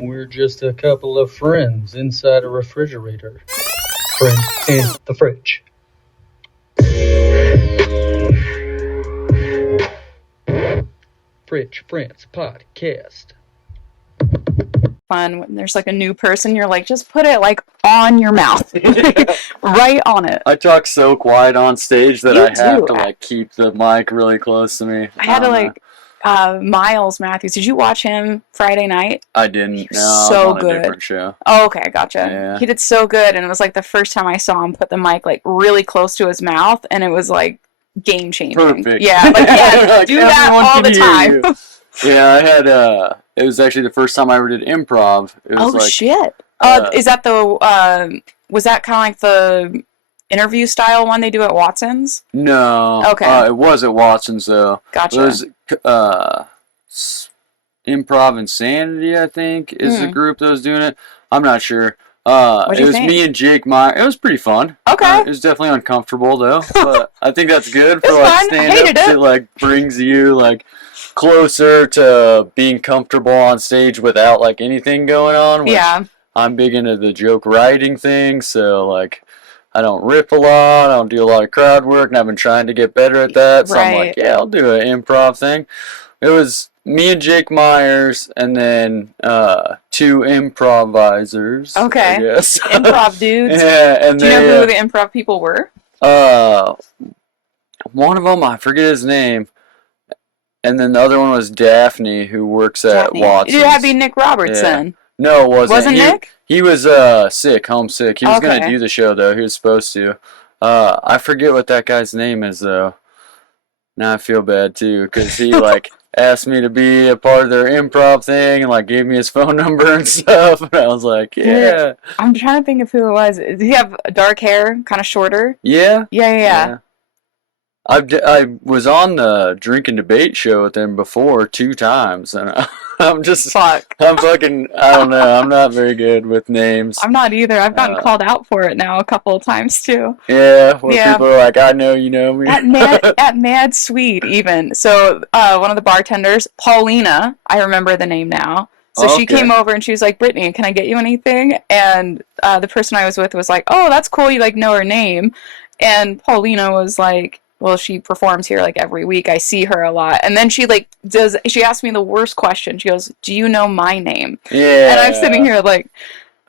We're just a couple of friends inside a refrigerator. Friends in the fridge. Fridge Friends Podcast. Fun when there's like a new person, you're like, just put it like on your mouth. Right on it. I talk so quiet on stage that You I have do. to like keep the mic really close to me. I had to like Miles Matthews. Did you watch him Friday night? I didn't. No, I so was on good. a different show. Oh, okay, gotcha. Yeah. He did so good, and it was like the first time I saw him put the mic like really close to his mouth, and it was like game changing. Perfect. Yeah, like yeah, Like, do that everyone all the can hear time. you. Yeah, I had it was actually the first time I ever did improv. It was Oh like, shit! Is that the was that kind of like the interview style one they do at Watson's? No. Okay. It was at Watson's though. Gotcha. It was Improv Insanity, I think, is the group that was doing it. I'm not sure. What'd It you was think? me and Jake Meyer. It was pretty fun. Okay. It was definitely uncomfortable though, but I think that's good for It's like fun. I stand hated up. it. It like brings you like closer to being comfortable on stage without like anything going on. Which Yeah. I'm big into the joke writing thing, so like I don't rip a lot. I don't do a lot of crowd work, and I've been trying to get better at that. So I'm like, Right. yeah, I'll do an improv thing. It was me and Jake Myers, and then two improvisers. Okay. I guess. Improv dudes. Yeah, and Do you know who the improv people were? one of them, I forget his name, and then the other one was Daphne, who works at Daphne. Watson's. It had to be Nick Robertson. No, it wasn't. Wasn't Nick? He was sick, homesick. He was Okay. gonna do the show though. He was supposed to. I forget what that guy's name is though. Now I feel bad too, because he like asked me to be a part of their improv thing and like gave me his phone number and stuff. And I was like, yeah, I'm trying to think of who it was. Did he have dark hair, kind of shorter? yeah. Yeah. I was on the drink and debate show with them before 2 times, and I'm just Fuck. I'm fucking I don't know. I'm not very good with names. I'm not either. I've gotten called out for it now a couple of times too. Yeah, where Yeah. people are like, I know you know me. At Mad Sweet even. So one of the bartenders, Paulina, I remember the name now. So she Okay. came over and she was like, Brittany, can I get you anything? And the person I was with was like, oh, that's cool. You like know her name. And Paulina was like, well, she performs here like every week. I see her a lot. And then she asked me the worst question. She goes, do you know my name? Yeah. And I'm sitting here like,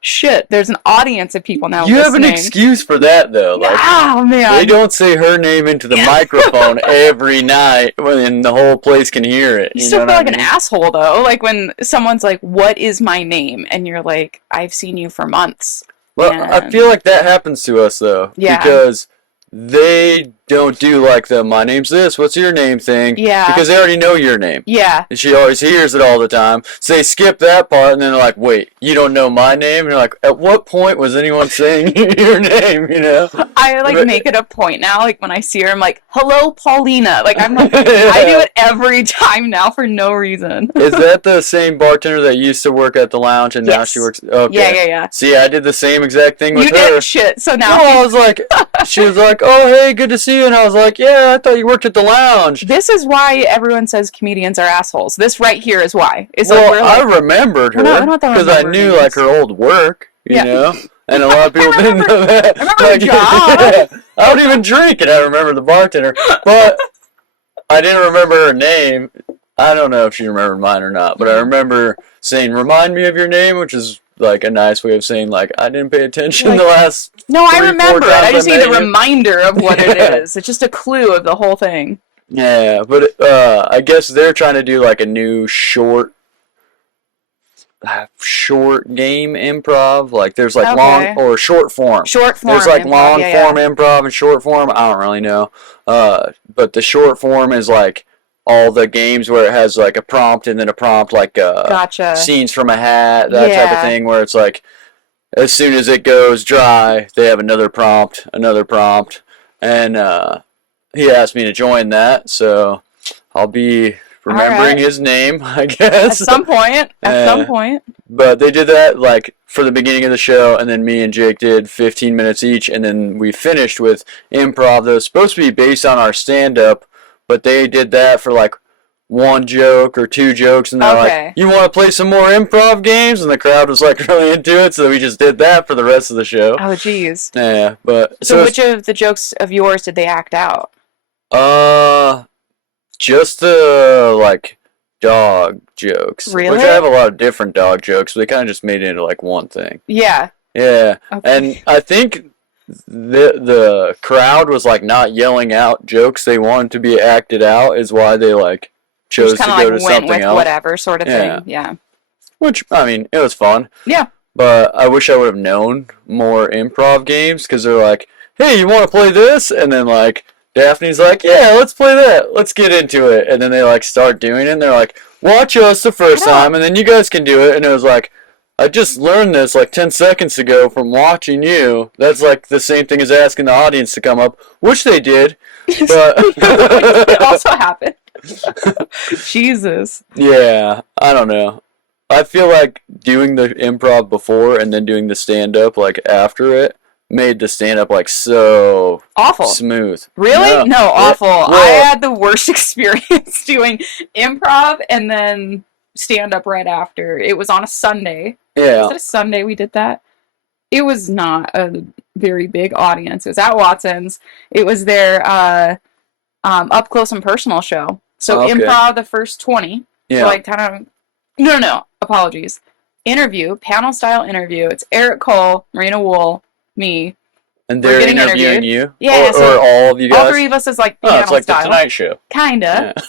shit, there's an audience of people now You have listening. an excuse for that though. Like Oh, man. they don't say her name into the microphone every night when the whole place can hear it. You You still know feel what like I an mean? asshole, though. Like when someone's like, what is my name? And you're like, I've seen you for months. Well, And- I feel like that happens to us though. Yeah. Because they don't do like the my name's this, what's your name thing. Yeah. Because they already know your name. Yeah. And she always hears it all the time. So they skip that part and then they're like, wait, you don't know my name? And you're like, at what point was anyone saying your name, you know? I like But- make it a point now. Like when I see her, I'm like, hello, Paulina. Like I'm like, I do it every time now for no reason. Is that the same bartender that used to work at the lounge and now Yes. she works? Okay. Yeah. See, I did the same exact thing with You her. did shit. So now No, I was like, she was like, oh, hey, good to see you. And I was like, yeah, I thought you worked at the lounge. this is why everyone says comedians are assholes. This right here is why. It's Well, like we're like, I remembered her We're not the because I remember knew names. like her old work, you Yeah. know? And a lot of people didn't know that. I remember her job. Yeah, I don't even drink and I remember the bartender. But I didn't remember her name. I don't know if she remembered mine or not, but I remember saying, remind me of your name, which is like a nice way of saying like I didn't pay attention Like, the last no, I 3-4 remember it. I times just need a met you. reminder of what it Yeah. is. It's just a clue of the whole thing. Yeah, but I guess they're trying to do like a new short game improv. Like there's like Okay. long or short form. Short form. There's like improv, long yeah, form improv and short form. I don't really know. But the short form is like all the games where it has like a prompt and then a prompt like Gotcha. scenes from a hat, that type of Yeah. thing, where it's like as soon as it goes dry, they have another prompt, and he asked me to join that, so I'll be remembering Alright. his name, I At guess. some point. At some point. But they did that like for the beginning of the show, and then me and Jake did 15 minutes each, and then we finished with improv that was supposed to be based on our stand-up, but they did that for like one joke or two jokes, and they're like, you want to play some more improv games? And the crowd was like really into it, so we just did that for the rest of the show. Oh, jeez. Yeah, but so which of the jokes of yours did they act out? Just the like dog jokes. Really? Which I have a lot of different dog jokes, but they kind of just made it into like one thing. Yeah. Yeah. Okay. And I think the crowd was like not yelling out jokes they wanted to be acted out is why they like chose to go to something else. Whatever sort of thing. Yeah. Which, I mean, it was fun. Yeah. But I wish I would have known more improv games, because they're like, hey, you want to play this? And then like Daphne's like, yeah, let's play that. Let's get into it. And then they like start doing it, and they're like, watch us the first time, and then you guys can do it. And it was like, I just learned this like 10 seconds ago from watching you. That's like the same thing as asking the audience to come up, which they did. But it also happened. Jesus. Yeah, I don't know. I feel like doing the improv before and then doing the stand-up like after it made the stand-up like so awful smooth. Really? No, awful. Well, I had the worst experience doing improv and then stand-up right after. It was on a Sunday. Yeah. Was it a Sunday we did that? It was not a very big audience. It was at Watson's. It was their up close and personal show. So improv the first 20. Yeah. So like kind of no, apologies. Interview, panel style interview. It's Eric Cole, Marina Wool, me. And they're interviewing you? Yeah, or all of you guys? All three of us is like panel it's like style. the Tonight Show. Kinda. Yeah.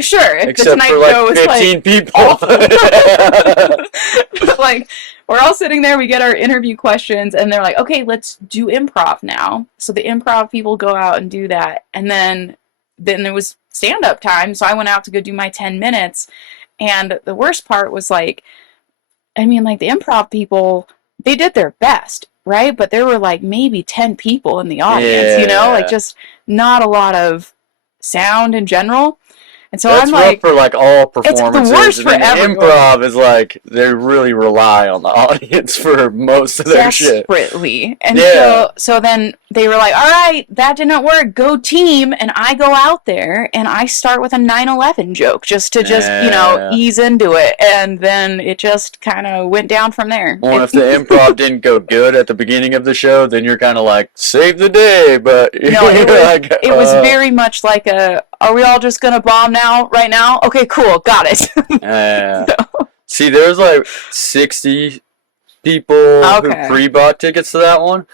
Sure, if Except the Tonight for like Show is 15 like people. But like we're all sitting there, we get our interview questions, and they're like, okay, let's do improv now. So the improv people go out and do that, and then it was stand-up time, so I went out to go do my 10 minutes, and the worst part was like, I mean, like the improv people, they did their best, right? But there were like maybe 10 people in the audience, you know, like just not a lot of sound in general. And so That's I'm like, rough for like all performances. It's the worst for everyone. Improv is like they really rely on the audience for most of their shit. Desperately. And so then they were like, all right, that didn't work. Go team. And I go out there and I start with a 9/11 joke just to ease into it. And then it just kind of went down from there. Well, if the improv didn't go good at the beginning of the show, then you're kind of like, save the day. But no, it was very much like are we all just going to bomb right now? Okay, cool. Got it. See, there's like 60 people who pre-bought tickets to that one,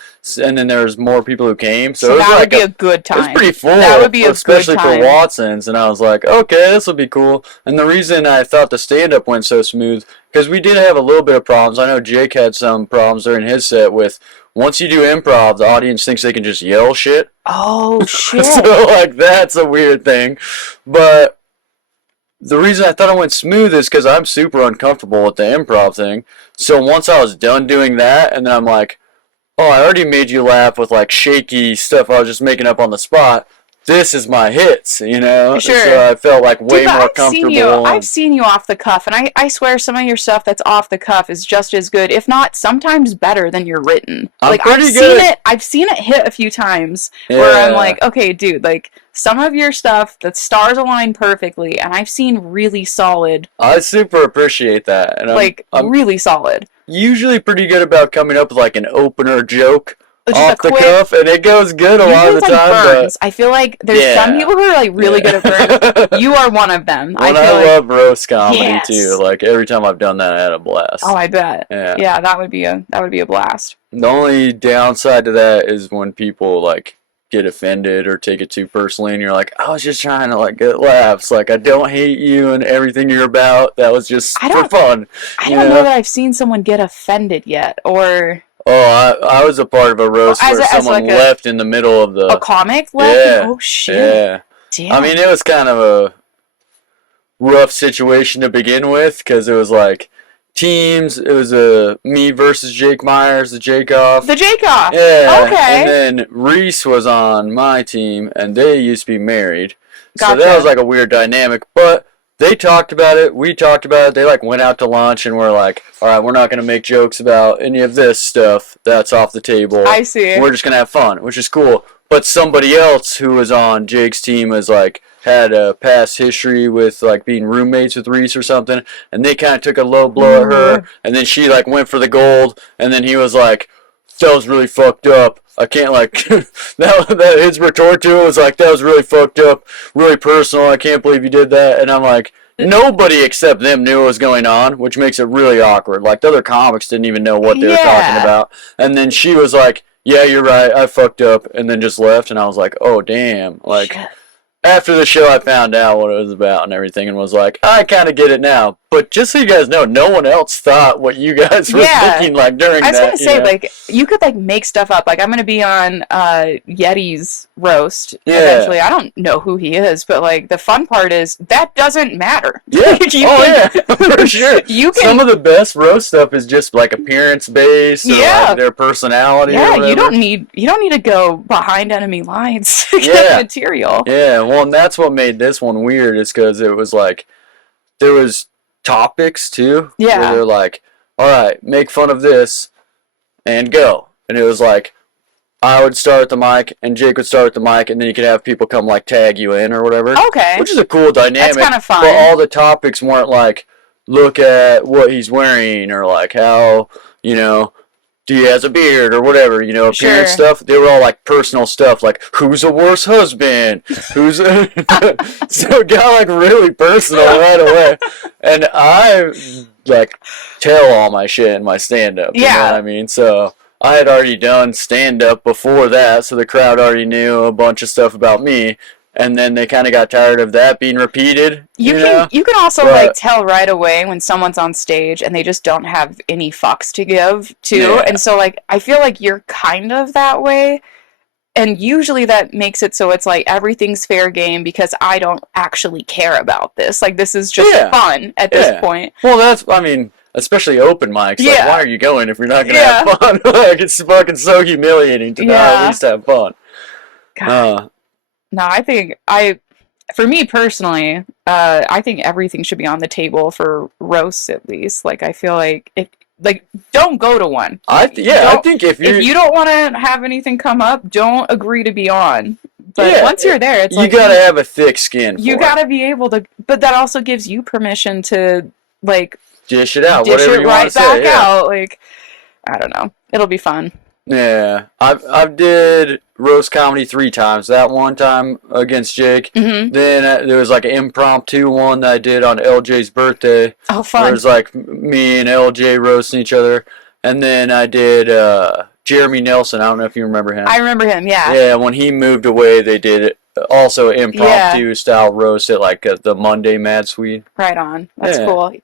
and then there's more people who came. So it was that like would be a good time. It was pretty full. That would be especially for Watson's, and I was like, okay, this will be cool. And the reason I thought the stand-up went so smooth, because we did have a little bit of problems. I know Jake had some problems during his set with, once you do improv, the audience thinks they can just yell shit. Oh, shit. So, like, that's a weird thing. But the reason I thought it went smooth is because I'm super uncomfortable with the improv thing. So once I was done doing that, and then I'm like, oh, I already made you laugh with, like, shaky stuff I was just making up on the spot. This is my hits, you know? Sure. So I felt, like, way more comfortable. I've seen you off the cuff, and I swear some of your stuff that's off the cuff is just as good, if not sometimes better than your written. I've seen it hit a few times where I'm like, okay, dude, like, some of your stuff, the stars align perfectly, and I've seen really solid. I super appreciate that. And I'm really solid. Usually pretty good about coming up with, like, an opener joke off the cuff, and it goes good a lot of the time. Burns. I feel like there's some people who are like really good at burns. You are one of them. I love roast comedy too. Like every time I've done that, I had a blast. Oh, I bet. Yeah, that would be a blast. The only downside to that is when people like get offended or take it too personally, and you're like, I was just trying to like get laughs. Like I don't hate you and everything you're about. That was just for fun. I don't know that I've seen someone get offended yet, or. Oh, I was a part of a roast where someone left in the middle of the... A comic left? Yeah. Oh, shit. Yeah. Damn. I mean, it was kind of a rough situation to begin with, because it was like teams. It was me versus Jake Myers, the Jake-Off. The Jake-Off? Yeah. Okay. And then Reese was on my team, and they used to be married. Gotcha. So that was like a weird dynamic, but... They talked about it, we talked about it, they like went out to lunch and we're like, alright, we're not going to make jokes about any of this stuff that's off the table. I see. We're just going to have fun, which is cool. but somebody else who was on Jake's team was like had a past history with like being roommates with Reese or something, and they kind of took a low blow at her, and then she like went for the gold, and then he was like, that was really fucked up. I can't like that his retort to it was like, that was really fucked up, really personal. I can't believe you did that. And I'm like, nobody except them knew what was going on, which makes it really awkward. Like the other comics didn't even know what they were talking about. And then she was like, yeah, you're right, I fucked up, and then just left. And I was like, oh damn. Like Shit. After the show I found out what it was about and everything and was like, I kind of get it now. But just so you guys know, no one else thought what you guys were thinking like during that. I was going to say, like, you could like make stuff up. Like, I'm going to be on Yeti's roast eventually. I don't know who he is, but like the fun part is that doesn't matter. Yeah. For sure. You can, some of the best roast stuff is just like appearance based or like their personality. Yeah, or whatever. you don't need to go behind enemy lines to get material. Yeah, well, and that's what made this one weird is because it was like there was topics too. Yeah. Where they're like, all right, make fun of this and go. And it was like I would start the mic and Jake would start the mic and then you could have people come like tag you in or whatever. Okay. Which is a cool dynamic. That's kind of fun. But all the topics weren't like, look at what he's wearing or like how, you know, he has a beard or whatever, you know, appearance stuff. They were all like personal stuff, like who's a worse husband? Who's a... So it got like really personal right away. And I like tell all my shit in my stand up. You know what I mean? So I had already done stand up before that, so the crowd already knew a bunch of stuff about me. And then they kind of got tired of that being repeated. You can also like tell right away when someone's on stage and they just don't have any fucks to give too. Yeah. And so like I feel like you're kind of that way. And usually that makes it so it's like everything's fair game because I don't actually care about this. Like this is just fun at this point. Well, that's especially open mics. Like, why are you going if you're not gonna have fun? Like it's fucking so humiliating to not at least have fun. No, I think for me personally, I think everything should be on the table for roasts at least. Like I feel like don't go to one. I think if you don't want to have anything come up, don't agree to be on. But once you're there, it's you gotta have a thick skin. You gotta be able to, but that also gives you permission to like dish it out, whatever you want to say. Dish it right back out. Like I don't know, it'll be fun. Yeah, I've did roast comedy 3 times. That one time against Jake. Mm-hmm. Then there was like an impromptu one that I did on LJ's birthday. Oh, fun! Where it was like me and LJ roasting each other. And then I did Jeremy Nelson. I don't know if you remember him. I remember him. Yeah. Yeah, when he moved away, they did it also impromptu style roast at like the Monday Mad Swede. Right on. That's cool.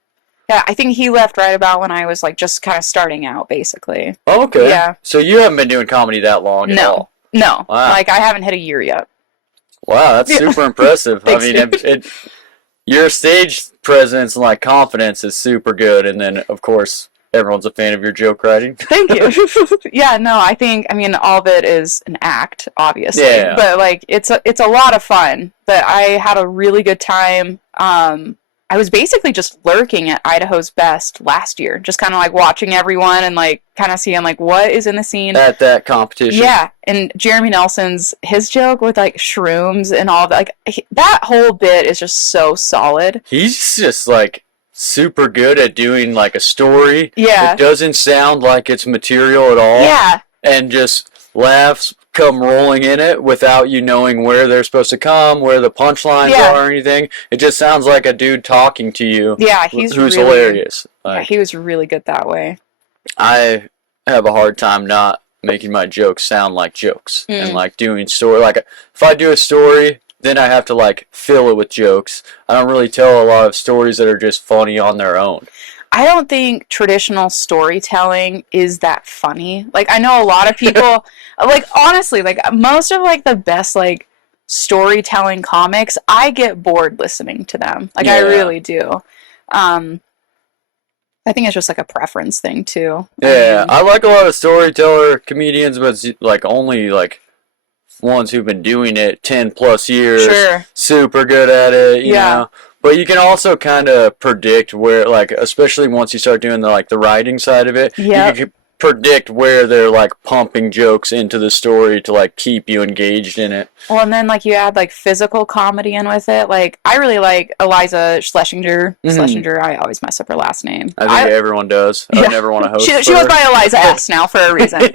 Yeah, I think he left right about when I was like just kind of starting out, basically. Oh, okay. Yeah. So you haven't been doing comedy that long at all? No. Wow. Like I haven't hit a year yet. Wow, that's super impressive. I mean, your stage presence and like confidence is super good, and then of course everyone's a fan of your joke writing. Thank you. Yeah, no, I mean all of it is an act, obviously. Yeah. But like it's a lot of fun. But I had a really good time. I was basically just lurking at Idaho's Best last year, just kind of like watching everyone and like kind of seeing like what is in the scene at that competition. Yeah, and Jeremy Nelson's his joke with like shrooms and all that, like that whole bit is just so solid. He's just like super good at doing like a story. Yeah, it doesn't sound like it's material at all. Yeah, and just laughs come rolling in it without you knowing where they're supposed to come, where the punchlines are or anything. It just sounds like a dude talking to you. Yeah, who's really hilarious. Like, he was really good that way. I have a hard time not making my jokes sound like jokes and like doing story. Like if I do a story, then I have to like fill it with jokes. I don't really tell a lot of stories that are just funny on their own. I don't think traditional storytelling is that funny. Like, I know a lot of people, like, honestly, like, most of, like, the best, like, storytelling comics, I get bored listening to them. Like, I really do. I think it's just, like, a preference thing, too. Yeah, I like a lot of storyteller comedians, but it's, like, only, like, ones who've been doing it 10 plus years. Sure. Super good at it, you know. But you can also kind of predict where, like, especially once you start doing the writing side of it, you can predict where they're like pumping jokes into the story to like keep you engaged in it. Well, and then like you add like physical comedy in with it. Like I really like Eliza Schlesinger. Schlesinger, I always mess up her last name. I think everyone does. I never want to host. She goes by Eliza S now for a reason.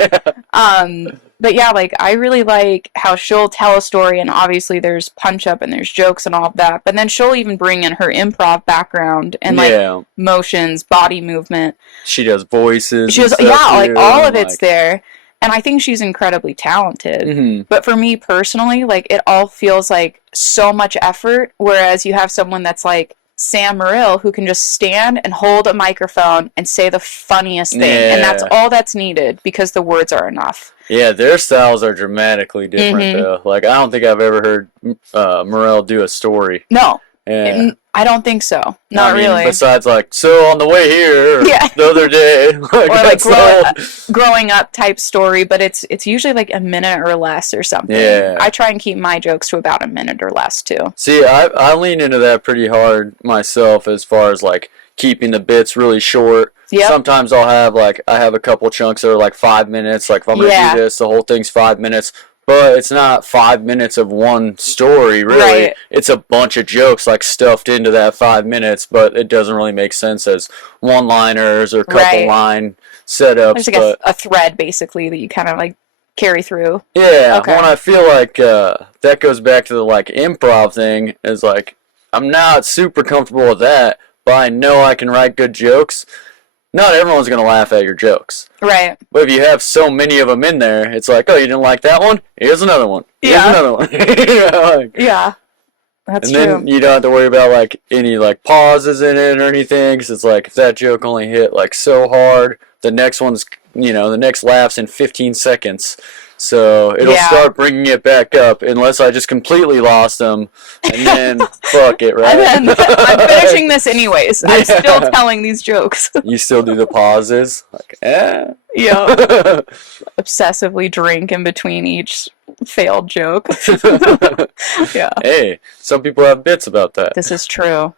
But yeah, like I really like how she'll tell a story, and obviously there's punch up and there's jokes and all of that. But then she'll even bring in her improv background and like motions, body movement. She does voices. She does, like all of it's there. And I think she's incredibly talented. But for me personally, like it all feels like so much effort. Whereas you have someone that's like Sam Morrill who can just stand and hold a microphone and say the funniest thing. And that's all that's needed because the words are enough. Yeah, their styles are dramatically different though. Like I don't think I've ever heard Morrill do a story. No. Yeah. I don't think so. Not really. Besides, like, so on the way here, the other day, growing up type story, but it's usually like a minute or less or something. Yeah. I try and keep my jokes to about a minute or less too. See, I lean into that pretty hard myself as far as like keeping the bits really short. Yep. Sometimes I have a couple chunks that are like 5 minutes. Like if I'm gonna do this, the whole thing's 5 minutes. But it's not 5 minutes of one story, really. Right. It's a bunch of jokes, like, stuffed into that 5 minutes, but it doesn't really make sense as one-liners or couple-line setups. There's like a thread, basically, that you kind of, like, carry through. Yeah, when I feel like that goes back to the, like, improv thing, is, like, I'm not super comfortable with that, but I know I can write good jokes. Not everyone's going to laugh at your jokes. Right. But if you have so many of them in there, it's like, oh, you didn't like that one? Here's another one. Here's another one. That's true. And then you don't have to worry about, like, any, like, pauses in it or anything, because it's like, if that joke only hit, like, so hard, the next one's, the next laugh's in 15 seconds. So it'll start bringing it back up unless I just completely lost them, and then fuck it, right? And then I'm finishing this anyways. I'm still telling these jokes. You still do the pauses? Like, Yeah. Obsessively drink in between each failed joke. Yeah. Hey, some people have bits about that. This is true.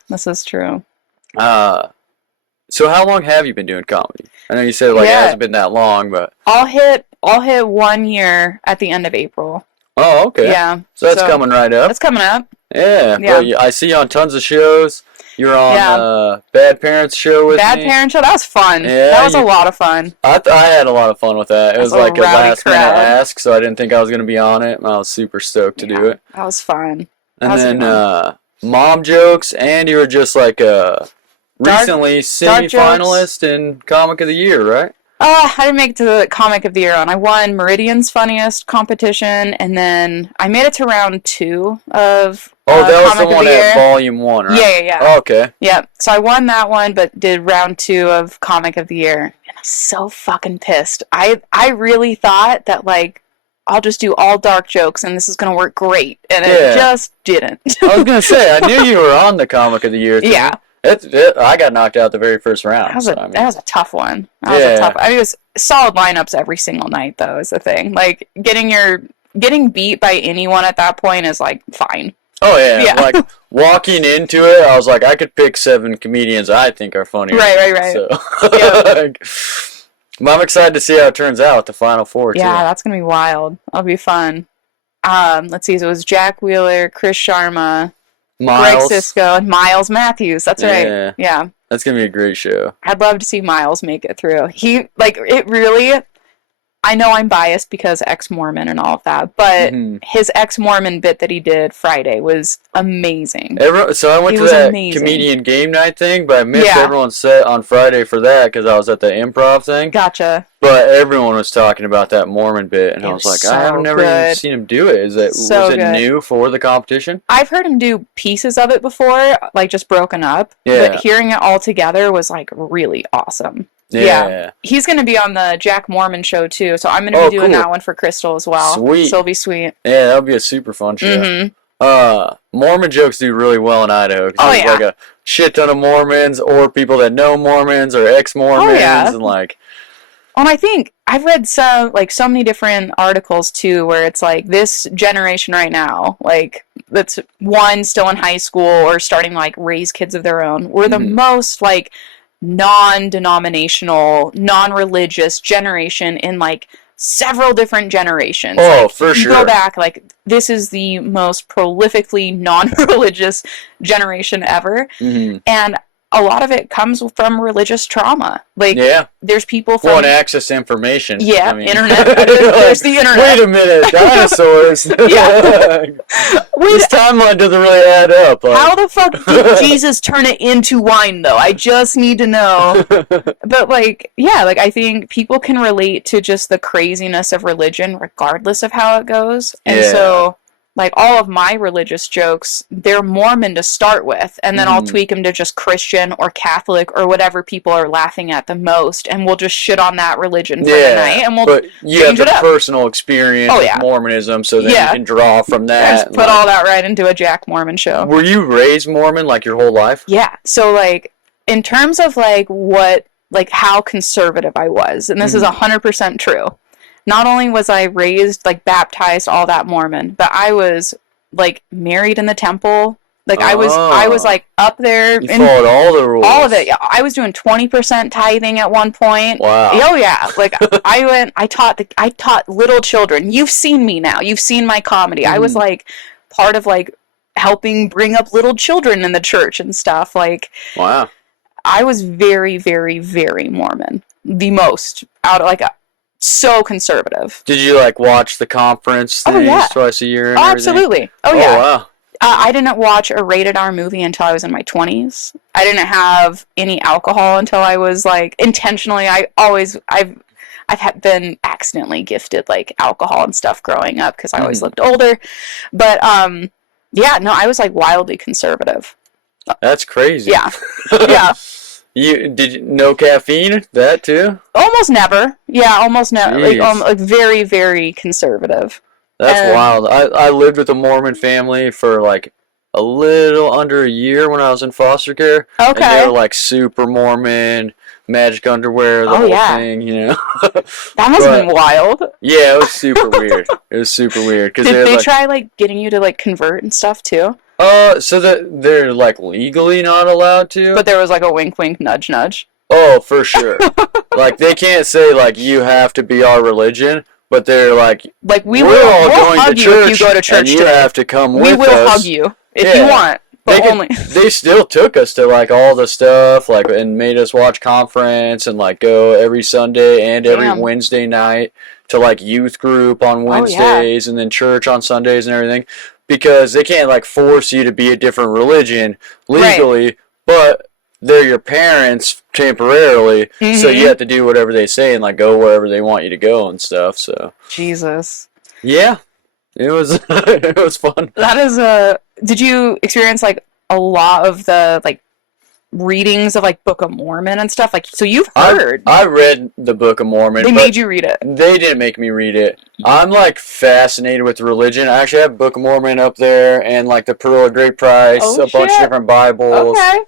So how long have you been doing comedy? I know you said it hasn't been that long, but I'll hit 1 year at the end of April. Oh, okay. Yeah. So that's coming right up. That's coming up. Yeah. Well, I see you on tons of shows. You're on Bad Parents show with me. Bad Parents show. That was fun. Yeah, that was a lot of fun. I had a lot of fun with that. It was like a last minute ask, so I didn't think I was going to be on it, and I was super stoked to do it. That was fun. And then mom jokes, and you were just like recently semi-finalist in Comic of the Year, right? I didn't make it to the Comic of the Year one. I won Meridian's Funniest competition, and then I made it to round 2 of that was Comic the one at Volume 1, right? Yeah. Oh, okay. Yeah, so I won that one, but did round 2 of Comic of the Year. And I was so fucking pissed. I really thought that, like, I'll just do all dark jokes, and this is going to work great. And it just didn't. I was going to say, I knew you were on the Comic of the Year thing. Yeah. I got knocked out the very first round. That was a tough one. It was solid lineups every single night, though, is the thing. Like, getting beat by anyone at that point is, like, fine. Oh, yeah. Like, walking into it, I was like, I could pick 7 comedians I think are funny. Right. So, I'm excited to see how it turns out with the Final Four, too. Yeah, that's going to be wild. That'll be fun. Let's see. So it was Jack Wheeler, Chris Sharma, Miles. Greg Sisko, and Miles Matthews. That's right. Yeah. That's going to be a great show. I'd love to see Miles make it through. It really... I know I'm biased because ex-Mormon and all of that, but his ex-Mormon bit that he did Friday was amazing. So I went to that comedian game night thing, but I missed everyone's set on Friday for that because I was at the improv thing. Gotcha. But everyone was talking about that Mormon bit, and I was like, I have never even seen him do it. Was it new for the competition? I've heard him do pieces of it before, like just broken up. Yeah. But hearing it all together was like really awesome. Yeah. He's going to be on the Jack Mormon show too, so I'm going to be doing that one for Crystal as well. Sweet. So it'll be sweet. Yeah, that'll be a super fun show. Mormon jokes do really well in Idaho. There's like a shit ton of Mormons or people that know Mormons or ex-Mormons and like... And I think I've read so many different articles too where it's like this generation right now, like that's one still in high school or starting to like raise kids of their own. We're the most like non-denominational, non-religious generation in like several different generations. Oh, like, for sure. Go back, like, this is the most prolifically non-religious generation ever. Mm-hmm. And a lot of it comes from religious trauma. Like, yeah. there's people from... Well, and access to information. Yeah, I mean, internet. There's the internet. Wait a minute, dinosaurs. This timeline doesn't really add up. Like. How the fuck did Jesus turn it into wine, though? I just need to know. But, like, yeah, like, I think people can relate to just the craziness of religion, regardless of how it goes. And so... like, all of my religious jokes, they're Mormon to start with, and then I'll tweak them to just Christian or Catholic or whatever people are laughing at the most, and we'll just shit on that religion for the night, and we'll but you have change the it up. personal experience with Mormonism, so that you can draw from that. Just put all that right into a Jack Mormon show. Were you raised Mormon, like, your whole life? Yeah, so, like, in terms of, like, what, like, how conservative I was, and this is 100% true. Not only was I raised, like, baptized, all that Mormon, but I was, like, married in the temple. Like, I was, like, up there. You followed all the rules. All of it. I was doing 20% tithing at one point. Wow. Oh, yeah. Like, I taught little children. You've seen me now. You've seen my comedy. I was, like, part of, like, helping bring up little children in the church and stuff. Like, wow. I was very, very, very Mormon. The most. Out of, like, so conservative. Did you, like, watch the conference things twice a year and everything? Absolutely. Oh, yeah. Oh, wow. I didn't watch a rated R movie until I was in my 20s. I didn't have any alcohol until I was, like, intentionally, I've been accidentally gifted, like, alcohol and stuff growing up because I always looked older. But, yeah, no, I was, like, wildly conservative. That's crazy. Yeah. Yeah. No caffeine? That too? Almost never. Yeah, almost never. Like very, very conservative. That's wild. I lived with a Mormon family for like a little under a year when I was in foster care. Okay. And they were like super Mormon, magic underwear, the whole thing, you know. That must have been wild. Yeah, it was super weird. It was super weird. Did they try like getting you to like convert and stuff too? So that they're like legally not allowed to. But there was like a wink, wink, nudge, nudge. Oh, for sure. Like they can't say like you have to be our religion, but they're like we'll going hug to you church, if you go to church and you today. have to come with us. We will hug you if you want. But they still took us to like all the stuff, like, and made us watch conference and like go every Sunday and every Wednesday night to like youth group on Wednesdays and then church on Sundays and everything, because they can't like force you to be a different religion legally, but they're your parents temporarily, so you have to do whatever they say and like go wherever they want you to go and stuff. So Jesus, yeah, it was it was fun. That is Did you experience like a lot of the like readings of like Book of Mormon and stuff? Like, so you've heard? I read the Book of Mormon. They made you read it. They didn't make me read it. I'm like fascinated with religion. I actually have Book of Mormon up there and like the Pearl of Great Price, bunch of different Bibles. Okay.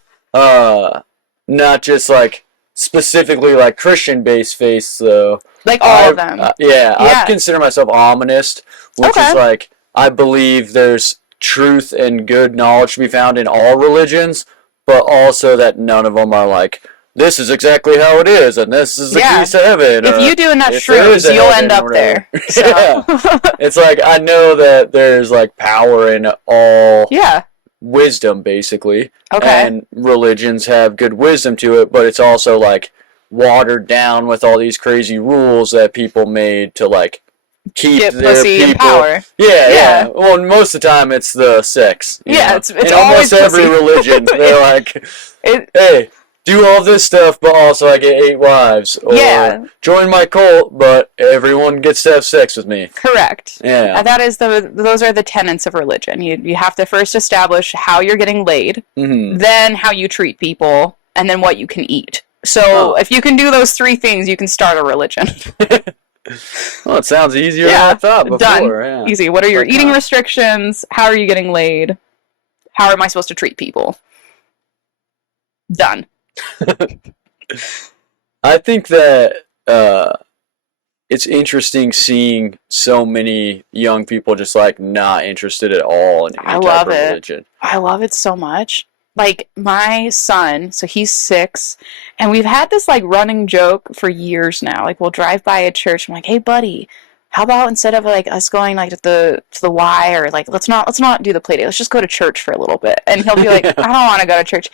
Not just like specifically like Christian based faiths though. Like all of them. I consider myself ominist, which is like I believe there's truth and good knowledge to be found in all religions, but also that none of them are like, this is exactly how it is, and this is the keys to heaven. If you do enough shrooms, you'll end up there. So. It's like, I know that there's like power in all wisdom, basically. Okay. And religions have good wisdom to it, but it's also like watered down with all these crazy rules that people made to like keep get their pussy people. And power. Yeah. Well, most of the time it's the sex. It's in almost almost every religion. They're like, hey, do all this stuff, but also I get 8 wives. Or join my cult, but everyone gets to have sex with me. Correct. Yeah. Those are the tenets of religion. You have to first establish how you're getting laid, then how you treat people, and then what you can eat. So if you can do those 3 things, you can start a religion. Well, it sounds easier than I thought before. Done. Yeah. Easy. What are your eating restrictions? How are you getting laid? How am I supposed to treat people? Done. I think that it's interesting seeing so many young people just like not interested at all in any type of religion. I love it so much. like my son, so he's 6, and we've had this like running joke for years now. Like we'll drive by a church, I'm like, hey buddy, how about instead of like us going like to the Y, or like let's not do the play date, let's just go to church for a little bit. And he'll be like, I don't want to go to church.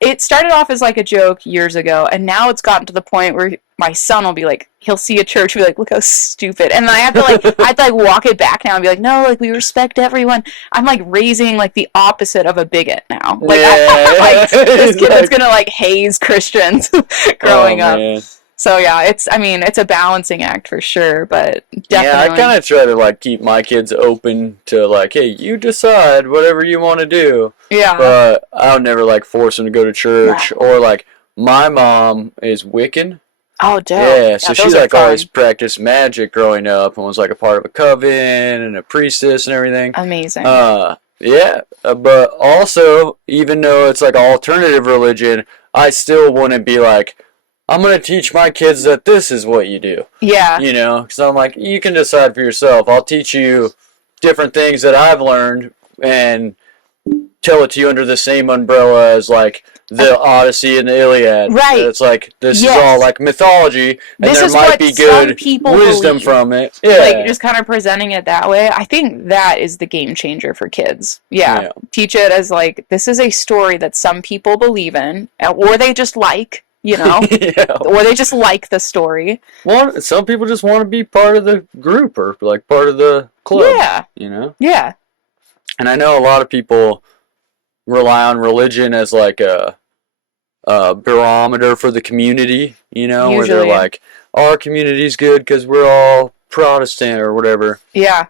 It started off as like a joke years ago, and now it's gotten to the point where my son will be like, he'll see a church and be like, look how stupid. And then I have to walk it back now and be like, no, like we respect everyone. I'm like raising like the opposite of a bigot now. Like, like this kid is gonna like haze Christians growing up. Man. So yeah, it's a balancing act for sure, but definitely. Yeah, I kind of try to like keep my kids open to like, hey, you decide whatever you want to do. Yeah. But I'll never like force them to go to church. Yeah. Or like my mom is Wiccan. Oh, dope. Yeah, so she like always practiced magic growing up and was like a part of a coven and a priestess and everything. Amazing. Yeah, but also, even though it's like an alternative religion, I still wouldn't be like, I'm going to teach my kids that this is what you do. Yeah. You know, because I'm like, you can decide for yourself. I'll teach you different things that I've learned and tell it to you under the same umbrella as like the Odyssey and the Iliad. Right. It's like, this is all like mythology, and this there might be good wisdom from it. Yeah. Like just kind of presenting it that way. I think that is the game changer for kids. Yeah. Teach it as like, this is a story that some people believe in, or they just like. You know, or they just like the story. Well, some people just want to be part of the group or like part of the club. Yeah. You know? Yeah. And I know a lot of people rely on religion as like a barometer for the community, you know, usually. Where they're like, our community's good because we're all Protestant or whatever. Yeah.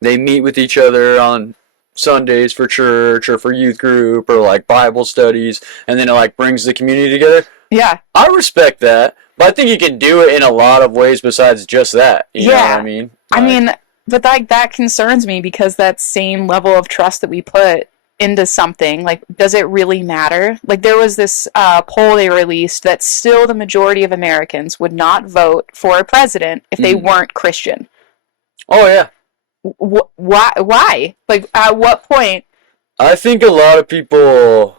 They meet with each other on Sundays for church or for youth group or like Bible studies, and then it like brings the community together. Yeah. I respect that, but I think you can do it in a lot of ways besides just that. You know what I mean? Like, but like that concerns me because that same level of trust that we put into something, like, does it really matter? Like, there was this poll they released that still the majority of Americans would not vote for a president if they weren't Christian. Oh, yeah. Why? Like, at what point? I think a lot of people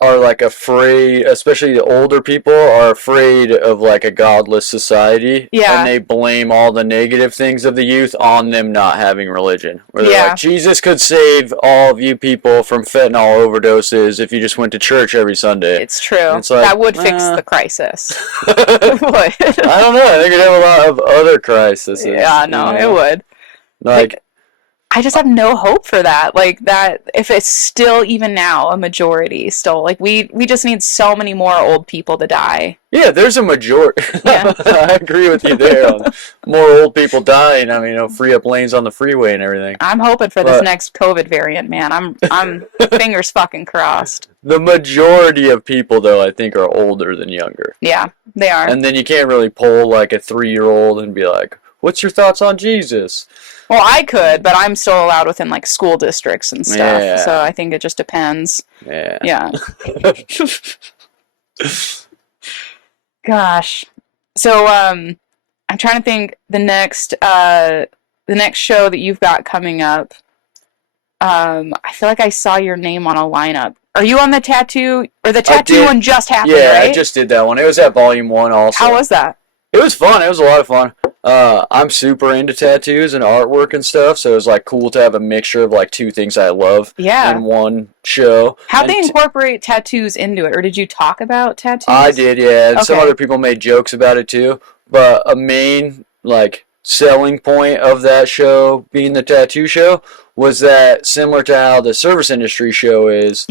are like afraid, especially the older people are afraid of like a godless society. Yeah. And they blame all the negative things of the youth on them not having religion. Where they're like, Jesus could save all of you people from fentanyl overdoses if you just went to church every Sunday. It's true. It's like, that would fix the crisis. I don't know. I think it'd have a lot of other crises. Yeah, no, it would. Like, I just have no hope for that. Like, that, if it's still, even now, a majority still, like, we just need so many more old people to die. Yeah, there's a majority. Yeah. I agree with you there on more old people dying. I mean, it'll free up lanes on the freeway and everything. I'm hoping for this next COVID variant, man. I'm fingers fucking crossed. The majority of people, though, I think are older than younger. Yeah, they are. And then you can't really poll, like, a 3-year-old and be like, what's your thoughts on Jesus? Well, I could, but I'm still allowed within, like, school districts and stuff. Yeah. So I think it just depends. Yeah. Yeah. Gosh. So, I'm trying to think the next show that you've got coming up. I feel like I saw your name on a lineup. Are you on the tattoo? Or the tattoo one just happened, right? Yeah, I just did that one. It was at Volume 1 also. How was that? It was fun. It was a lot of fun. I'm super into tattoos and artwork and stuff, so it was like cool to have a mixture of like two things I love in one show. How'd they incorporate tattoos into it, or did you talk about tattoos? I did, yeah. And some other people made jokes about it too. But a main like selling point of that show being the tattoo show was that, similar to how the service industry show is,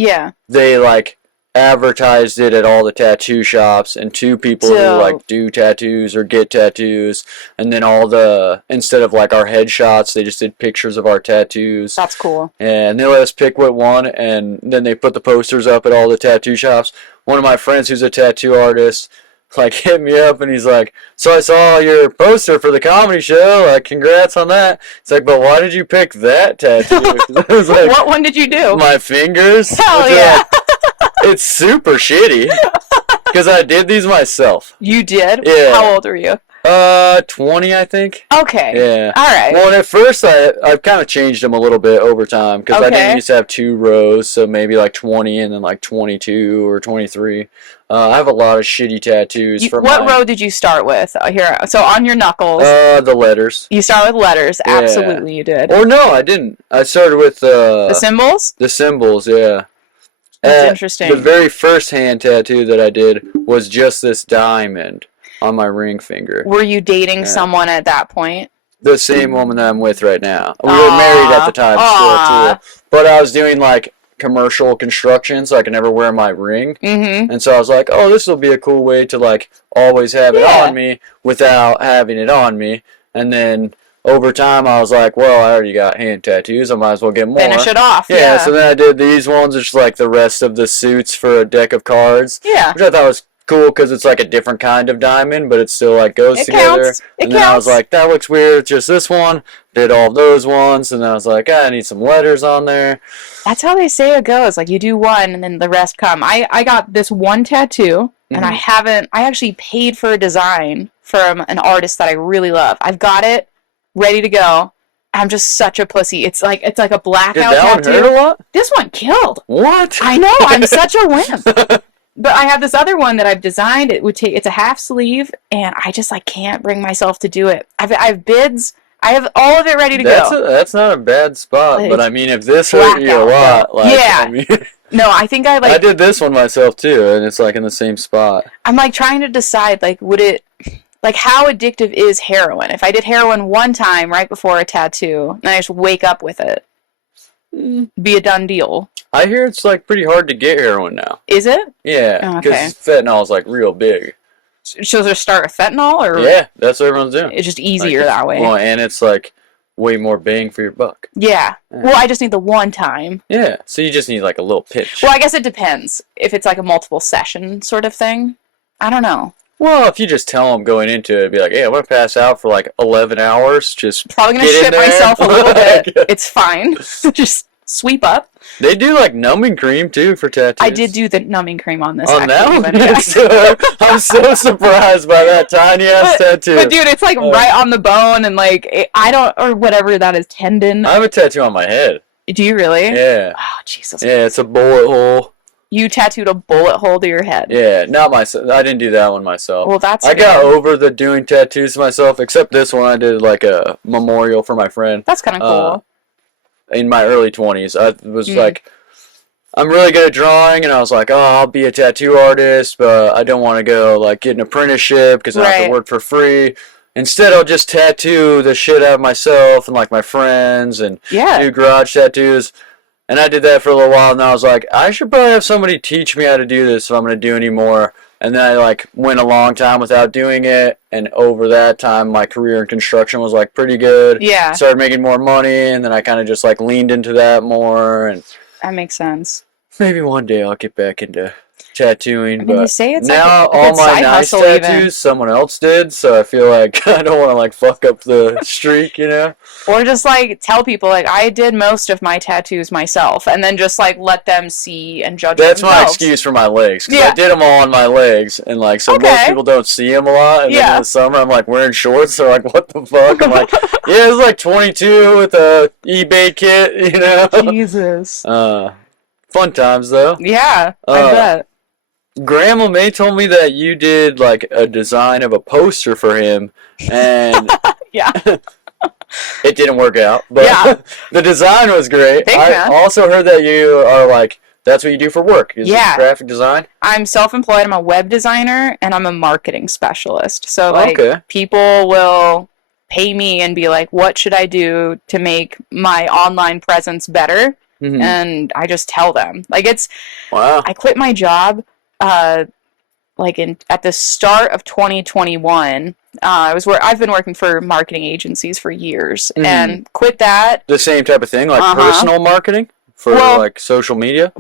they like advertised it at all the tattoo shops and to people who like do tattoos or get tattoos, and then instead of like our headshots, they just did pictures of our tattoos. That's cool. And they let us pick what one, and then they put the posters up at all the tattoo shops. One of my friends who's a tattoo artist like hit me up and he's like, so I saw your poster for the comedy show, like, congrats on that. It's like, but why did you pick that tattoo? I was like, what one did you do? My fingers. Hell yeah. It's super shitty because I did these myself. You did? Yeah. How old are you? 20, I think. Okay. Yeah. All right. Well, and at first I've kind of changed them a little bit over time because I didn't used to have 2 rows, so maybe like 20 and then like 22 or 23. I have a lot of shitty tattoos. What row did you start with? Here, so on your knuckles. The letters. You start with letters. Yeah. Absolutely, you did. Or no, I didn't. I started with the symbols. The symbols, yeah. That's interesting. The very first hand tattoo that I did was just this diamond on my ring finger. Were you dating someone at that point? The same woman that I'm with right now. We were married at the time still, too. But I was doing, like, commercial construction, so I could never wear my ring. Mm-hmm. And so I was like, oh, this will be a cool way to, like, always have it on me without having it on me. And then over time, I was like, well, I already got hand tattoos. I might as well get more. Finish it off. Yeah, so then I did these ones, which is like the rest of the suits for a deck of cards. Yeah. Which I thought was cool because it's like a different kind of diamond, but it still like goes together. And then I was like, that looks weird. It's just this one. Did all those ones, and I was like, I need some letters on there. That's how they say it goes. Like you do one, and then the rest come. I got this one tattoo, and I actually paid for a design from an artist that I really love. I've got it ready to go. I'm just such a pussy. It's like a blackout tattoo. Did that one hurt a lot? This one killed. What? I know. I'm such a wimp. But I have this other one that I've designed. It's a half sleeve, and I just like can't bring myself to do it. I have bids. I have all of it ready to go. That's not a bad spot, but I mean, if this hurt you a lot, like, yeah. I mean, no, I think I did this one myself too, and it's like in the same spot. I'm like trying to decide, like, how addictive is heroin? If I did heroin one time right before a tattoo, and I just wake up with it, be a done deal. I hear it's like pretty hard to get heroin now. Is it? Yeah, because fentanyl is like real big. Should there start with fentanyl, or yeah, that's what everyone's doing. It's just easier that way. Well, and it's like way more bang for your buck. Yeah. Well, I just need the one time. Yeah. So you just need like a little pitch. Well, I guess it depends. If it's like a multiple session sort of thing, I don't know. Well, if you just tell them going into it, be like, hey, I'm going to pass out for like 11 hours. Just probably going to shit myself a little bit. It's fine. Just sweep up. They do like numbing cream too for tattoos. I did do the numbing cream on this. On that one? I'm so surprised by that tiny ass tattoo. But dude, it's like right on the bone, and like or whatever that is, tendon. I have a tattoo on my head. Do you really? Yeah. Oh Jesus. Yeah, it's a bullet hole. You tattooed a bullet hole to your head. Yeah, not myself. I didn't do that one myself. Well, that's I got over the doing tattoos myself, except this one I did like a memorial for my friend. That's kind of cool. In my early 20s, I was like, I'm really good at drawing, and I was like, oh, I'll be a tattoo artist, but I don't want to go like get an apprenticeship because I have to work for free. Instead, I'll just tattoo the shit out of myself and like my friends and do garage tattoos. And I did that for a little while, and I was like, I should probably have somebody teach me how to do this if I'm going to do any more. And then I like went a long time without doing it, and over that time, my career in construction was like pretty good. Yeah. Started making more money, and then I kind of just like leaned into that more. And that makes sense. Maybe one day I'll get back into tattooing, I mean, but you say it's now like all my nice tattoos someone else did, so I feel like I don't want to like fuck up the streak, you know? Or just like tell people like I did most of my tattoos myself, and then just like let them see and judge themselves. That's my excuse for my legs, because I did them all on my legs, and like so most people don't see them a lot, and then in the summer I'm like wearing shorts, so like what the fuck? I'm like, yeah, it's like 22 with a eBay kit, you know? Jesus. Fun times though. Yeah, I bet. Grandma May told me that you did like a design of a poster for him, and it didn't work out, but the design was great. I also heard that you are like, that's what you do for work. Is it graphic design? I'm self-employed. I'm a web designer, and I'm a marketing specialist. So like people will pay me and be like, what should I do to make my online presence better? Mm-hmm. And I just tell them. Like I quit my job at the start of 2021. I've been working for marketing agencies for years, and quit that. The same type of thing, like personal marketing for like social media.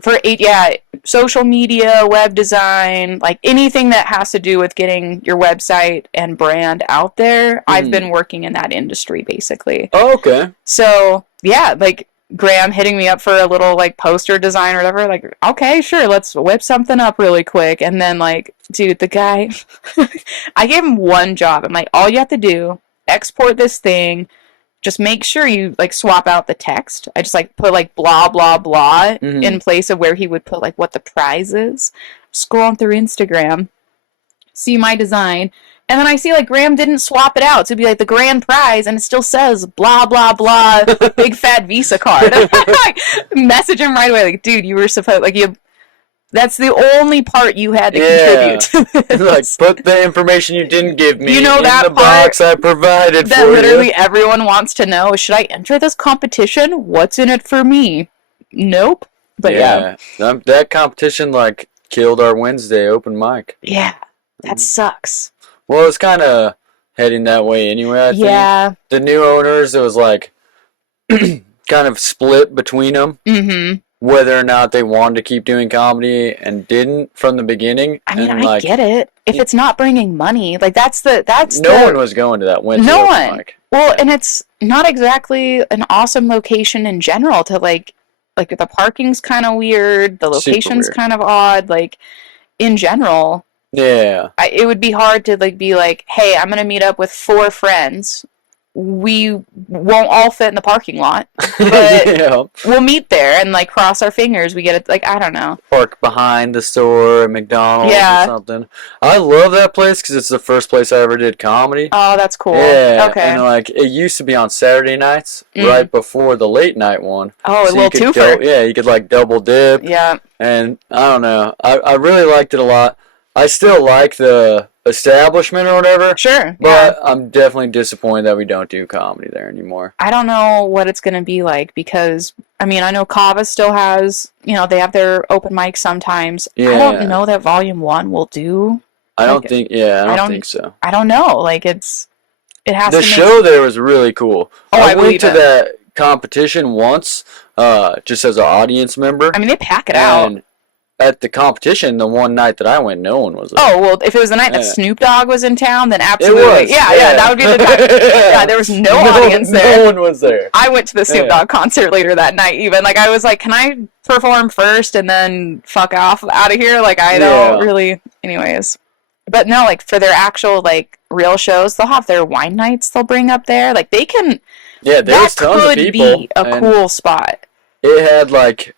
Social media, web design, like anything that has to do with getting your website and brand out there. I've been working in that industry basically. Oh, okay. So yeah, like Graham hitting me up for a little like poster design or whatever. Like, okay, sure, let's whip something up really quick. And then like, dude, the guy, I gave him one job. I'm like, all you have to do, export this thing. Just make sure you like swap out the text. I just like put like blah blah blah in place of where he would put like what the prize is. Scrolling through Instagram, see my design, and then I see like Graham didn't swap it out to be like the grand prize, and it still says blah blah blah big fat Visa card. Like, message him right away, like, dude, you were supposed like you. That's the only part you had to contribute to this. Like, put the information you didn't give me in that the box I provided that for you. That literally everyone wants to know. Should I enter this competition? What's in it for me? Nope. But yeah. That competition, like, killed our Wednesday open mic. Yeah. That sucks. Well, it's kind of heading that way anyway, I think. The new owners, it was, like, kind of split between them. Mm-hmm. Whether or not they wanted to keep doing comedy and didn't from the beginning. I mean, I get it. If it's not bringing money, like no one was going to that Wednesday. No one. Well, and it's not exactly an awesome location in general to like the parking's kind of weird, the location's kind of odd, like in general. Yeah. It would be hard to like be like, hey, I'm gonna meet up with 4 friends. We won't all fit in the parking lot, but we'll meet there and like cross our fingers. We get it, like, I don't know. Park behind the store at McDonald's or something. I love that place because it's the first place I ever did comedy. Oh, that's cool. Yeah. Okay. And like it used to be on Saturday nights, right before the late night one. Oh, so a little twofer. You could like double dip. Yeah. And I don't know. I really liked it a lot. I still like the establishment or whatever. Sure. But I'm definitely disappointed that we don't do comedy there anymore. I don't know what it's going to be like because, I mean, I know Kava still has, they have their open mic sometimes. Yeah. I don't know that Volume 1 will do. I don't think so. I don't know. Like, it has to. The show there was really cool. Oh, I went to that competition once, just as an audience member. I mean, they pack it out. At the competition, the one night that I went, no one was there. Oh, well, if it was the night that Snoop Dogg was in town, then absolutely. It was. Yeah, that would be the time. Yeah, there was no audience there. No one was there. I went to the Snoop Dogg concert later that night, even. Like, I was like, can I perform first and then fuck off out of here? Like, I don't really... Anyways. But no, like, for their actual, like, real shows, they'll have their wine nights they'll bring up there. Like, they can... Yeah, there's tons of people. That could be a cool spot. It had, like...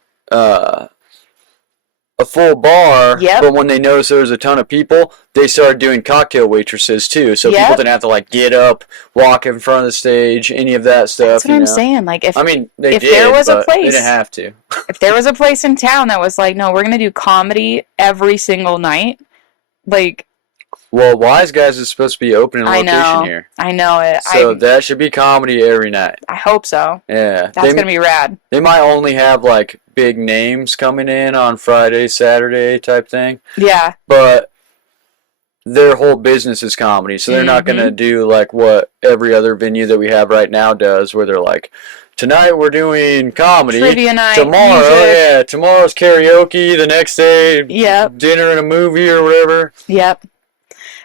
a full bar, but when they noticed there was a ton of people, they started doing cocktail waitresses too, so people didn't have to like get up, walk in front of the stage, any of that stuff. That's what I'm saying. Like, if there was a place, they didn't have to. If there was a place in town that was like, no, we're gonna do comedy every single night, like. Well, Wise Guys is supposed to be opening a location here. I know it. So that should be comedy every night. I hope so. Yeah. That's going to be rad. They might only have, like, big names coming in on Friday, Saturday type thing. Yeah. But their whole business is comedy, so they're not going to do, like, what every other venue that we have right now does, where they're like, tonight we're doing comedy. Trivia night. Tomorrow's karaoke. The next day, dinner and a movie or whatever. Yep.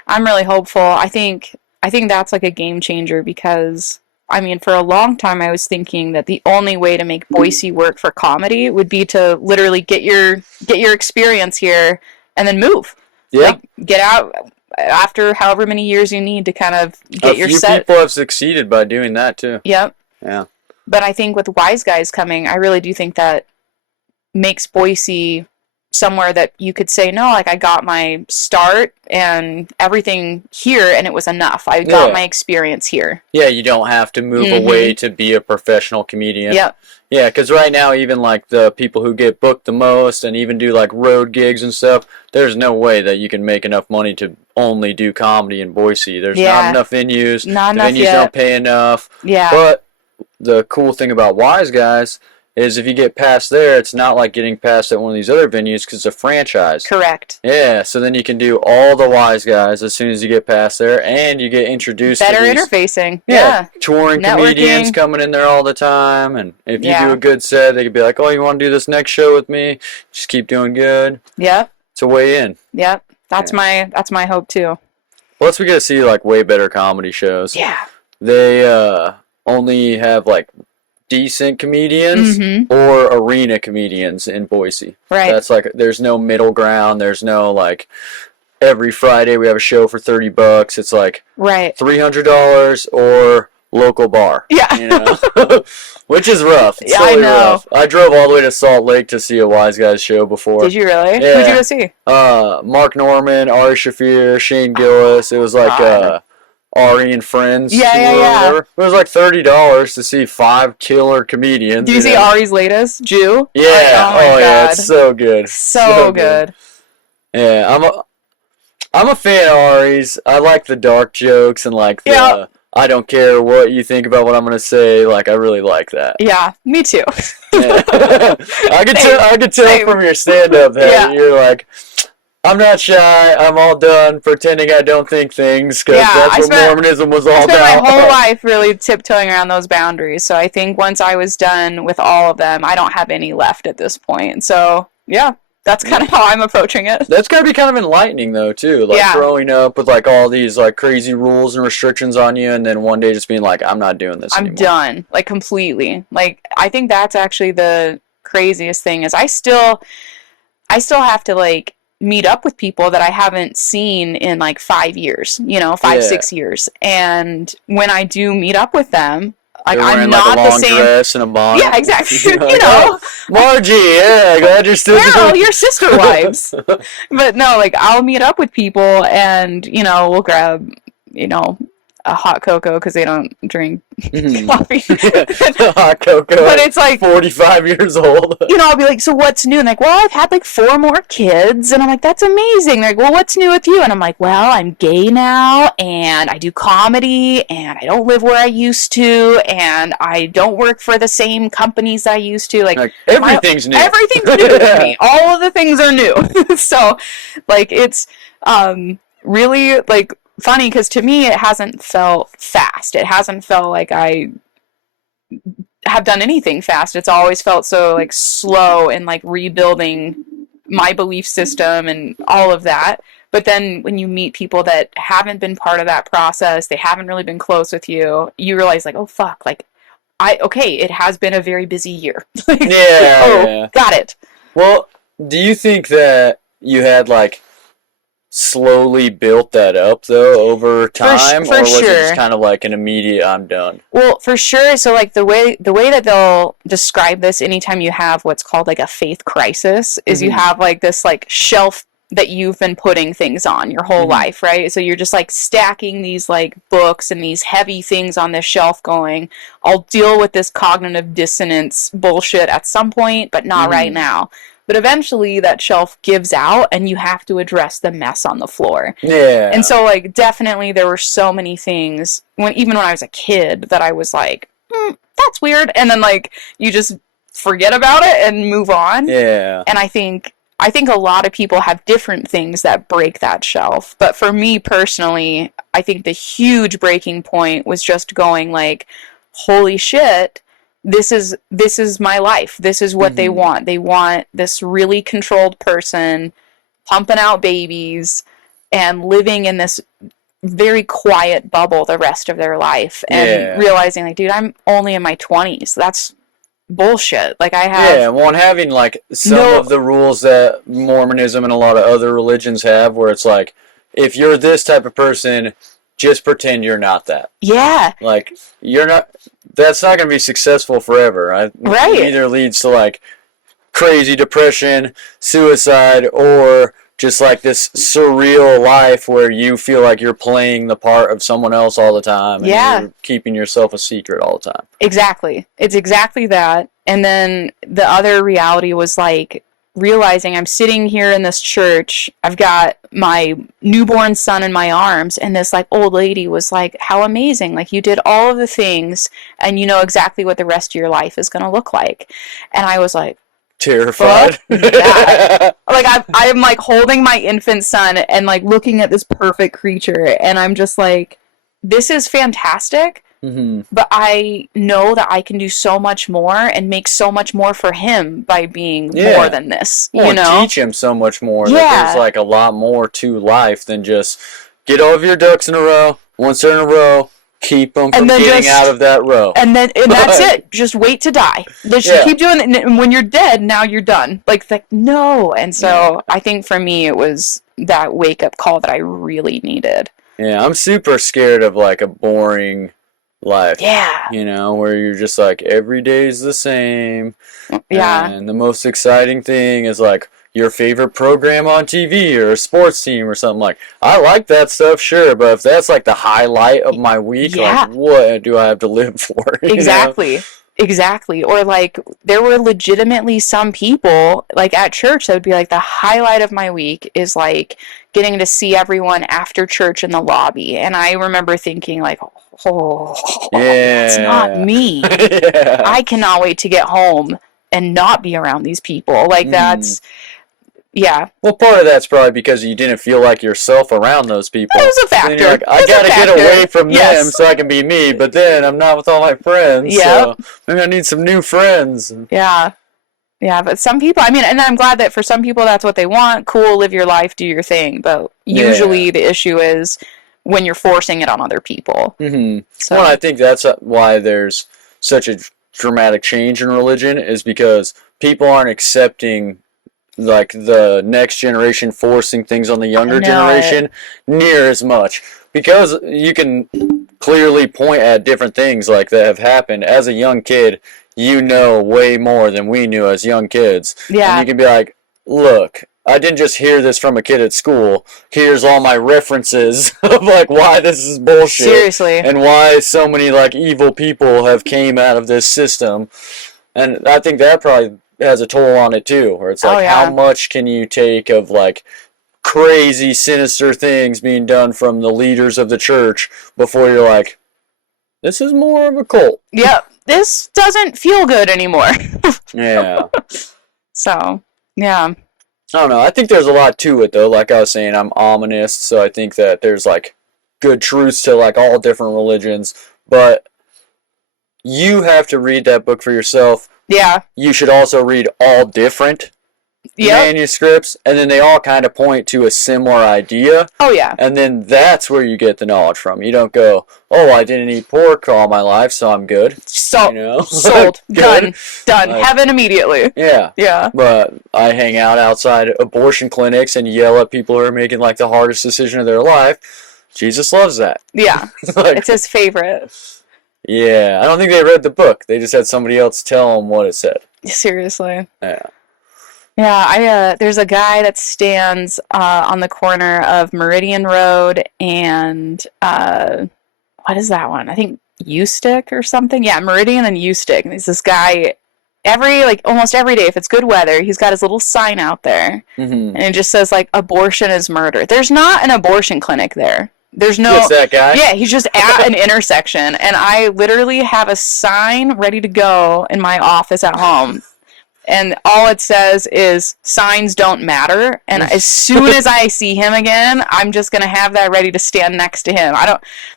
I'm really hopeful. I think that's like a game changer because, I mean, for a long time I was thinking that the only way to make Boise work for comedy would be to literally get your experience here and then move. Yeah. Like, get out after however many years you need to kind of get your set. A few people have succeeded by doing that too. Yep. Yeah. But I think with Wise Guys coming, I really do think that makes Boise somewhere that you could say, no, like I got my start and everything here and it was enough. I got my experience here. Yeah, you don't have to move away to be a professional comedian. Yep. Yeah, because right now even like the people who get booked the most and even do like road gigs and stuff, there's no way that you can make enough money to only do comedy in Boise. There's not enough venues. Not the enough venues yet. don't pay enough. Yeah. But the cool thing about Wise Guys is if you get past there, it's not like getting past at one of these other venues because it's a franchise. Correct. Yeah, so then you can do all the Wise Guys as soon as you get past there, and you get introduced better to interfacing. Yeah. Touring comedians coming in there all the time, and if you do a good set, they could be like, oh, you want to do this next show with me? Just keep doing good. Yep. It's a way in. Yep. That's my hope too. Plus, we get to see like way better comedy shows. Yeah. They only have like decent comedians or arena comedians in Boise. Right. That's like, there's no middle ground. There's no like, every Friday we have a show for $30. It's like $300 or local bar. Yeah. You know? Which is rough. It's I know. rough. I drove all the way to Salt Lake to see a Wise Guys show before. Did you really? Yeah. Who'd you go see? Mark Norman, Ari Shaffir, Shane Gillis. It was like Ari and Friends. Yeah. It was like $30 to see 5 killer comedians. Did you see Ari's latest, Jew? Yeah. Oh my God. Yeah, it's so good. So good. Yeah, I'm a fan of Ari's. I like the dark jokes and like the I don't care what you think about what I'm gonna say. Like, I really like that. Yeah, me too. Yeah. I could tell from your stand-up that you're like, I'm not shy. I'm all done pretending I don't think things, because that's what Mormonism was all about. I spent my whole life really tiptoeing around those boundaries. So I think once I was done with all of them, I don't have any left at this point. So yeah. That's kind of how I'm approaching it. That's gotta be kind of enlightening, though, too. Like, growing up with, like, all these, like, crazy rules and restrictions on you, and then one day just being like, I'm not doing this anymore. I'm done. Like, completely. Like, I think that's actually the craziest thing, is I still have to, like, meet up with people that I haven't seen in, like, 5 years. You know, 6 years. And when I do meet up with them, like, I'm not like a the same dress and a bonnet. Yeah, exactly. You know, Margie. Yeah, glad you're still. Well, your sister wives. But no, like, I'll meet up with people, and you know, we'll grab, you know, a hot cocoa because they don't drink coffee. Hot cocoa. But it's like 45 years old. You know, I'll be like, so what's new? And like, well, I've had like 4 more kids, and I'm like, that's amazing. They're like, well, what's new with you? And I'm like, well, I'm gay now, and I do comedy, and I don't live where I used to, and I don't work for the same companies I used to. Like everything's new. Everything's new to me. All of the things are new. So, like, it's really like funny, because to me it hasn't felt fast. It hasn't felt like I have done anything fast. It's always felt so like slow and like rebuilding my belief system and all of that. But then when you meet people that haven't been part of that process, they haven't really been close with you, you realize like, oh fuck, like it has been a very busy year. Like, got it. Well, do you think that you had like slowly built that up though over time, or was it just kind of like an immediate I'm done? Well, for sure. So like the way that they'll describe this anytime you have what's called like a faith crisis is you have like this like shelf that you've been putting things on your whole life, right? So you're just like stacking these like books and these heavy things on this shelf going, I'll deal with this cognitive dissonance bullshit at some point, but not right now. But eventually that shelf gives out and you have to address the mess on the floor. Yeah. And so like definitely there were so many things even when I was a kid that I was like, that's weird. And then like you just forget about it and move on. Yeah. And I think a lot of people have different things that break that shelf. But for me personally, I think the huge breaking point was just going like, holy shit, this is my life. This is what they want. They want this really controlled person pumping out babies and living in this very quiet bubble the rest of their life, and realizing like, dude, I'm only in my 20s. That's bullshit. Like I have having like some of the rules that Mormonism and a lot of other religions have, where it's like, if you're this type of person, just pretend you're not that. Yeah. Like, you're not, that's not going to be successful forever. Right? It either leads to, like, crazy depression, suicide, or just, like, this surreal life where you feel like you're playing the part of someone else all the time. And you're keeping yourself a secret all the time. Exactly. It's exactly that. And then the other reality was, like, realizing I'm sitting here in this church, I've got my newborn son in my arms, and this like old lady was like, how amazing, like you did all of the things and you know exactly what the rest of your life is going to look like. And I was like, terrified. Like I'm like holding my infant son and like looking at this perfect creature, and I'm just like, this is fantastic. But I know that I can do so much more and make so much more for him by being more than this. You know, teach him so much more. That there's like a lot more to life than just get all of your ducks in a row. Once they're in a row, keep them from getting out of that row. And that's it. Just wait to die. Just keep doing it. And when you're dead, now you're done. Like no. And so I think for me, it was that wake up call that I really needed. Yeah, I'm super scared of like a boring life. Yeah. You know, where you're just like, every day's the same. Yeah. And the most exciting thing is like your favorite program on TV or a sports team or something. Like, I like that stuff, sure, but if that's like the highlight of my week, like, what do I have to live for? Exactly. Know? Exactly. Or like, there were legitimately some people like at church that would be like, the highlight of my week is like getting to see everyone after church in the lobby. And I remember thinking like, that's not me. I cannot wait to get home and not be around these people. Like that's, Well, part of that's probably because you didn't feel like yourself around those people. That was a factor. You're like, I gotta get away from them so I can be me, but then I'm not with all my friends, so maybe I need some new friends. Yeah, but some people, I mean, and I'm glad that for some people that's what they want. Cool, live your life, do your thing. But usually the issue is when you're forcing it on other people. Mm-hmm. So well, I think that's why there's such a dramatic change in religion, is because people aren't accepting like the next generation forcing things on the younger generation near as much, because you can clearly point at different things like that have happened. As a young kid, you know way more than we knew as young kids. Yeah. And you can be like, look, I didn't just hear this from a kid at school. Here's all my references of like why this is bullshit. Seriously. And why so many like evil people have came out of this system. And I think that probably has a toll on it too, where it's like, how much can you take of like crazy sinister things being done from the leaders of the church before you're like, this is more of a cult. Yep, this doesn't feel good anymore. Yeah. So I don't know, I think there's a lot to it though. Like I was saying, I'm ominous, so I think that there's like good truths to like all different religions, but you have to read that book for yourself. Yeah. You should also read all different manuscripts, and then they all kind of point to a similar idea. Oh, yeah. And then that's where you get the knowledge from. You don't go, oh, I didn't eat pork all my life, so I'm good. Sold. Done. Like, heaven immediately. Yeah. Yeah. But I hang out outside abortion clinics and yell at people who are making like the hardest decision of their life. Jesus loves that. Yeah. Like, it's his favorite. Yeah, I don't think they read the book. They just had somebody else tell them what it said. Seriously. Yeah. Yeah, there's a guy that stands on the corner of Meridian Road and, what is that one? I think Eustick or something. Yeah, Meridian and Eustick. And there's this guy, almost every day, if it's good weather, he's got his little sign out there. Mm-hmm. And it just says, like, abortion is murder. There's not an abortion clinic there. There's no... Just that guy? Yeah, he's just at an intersection. And I literally have a sign ready to go in my office at home. And all it says is, signs don't matter. And as soon as I see him again, I'm just going to have that ready to stand next to him.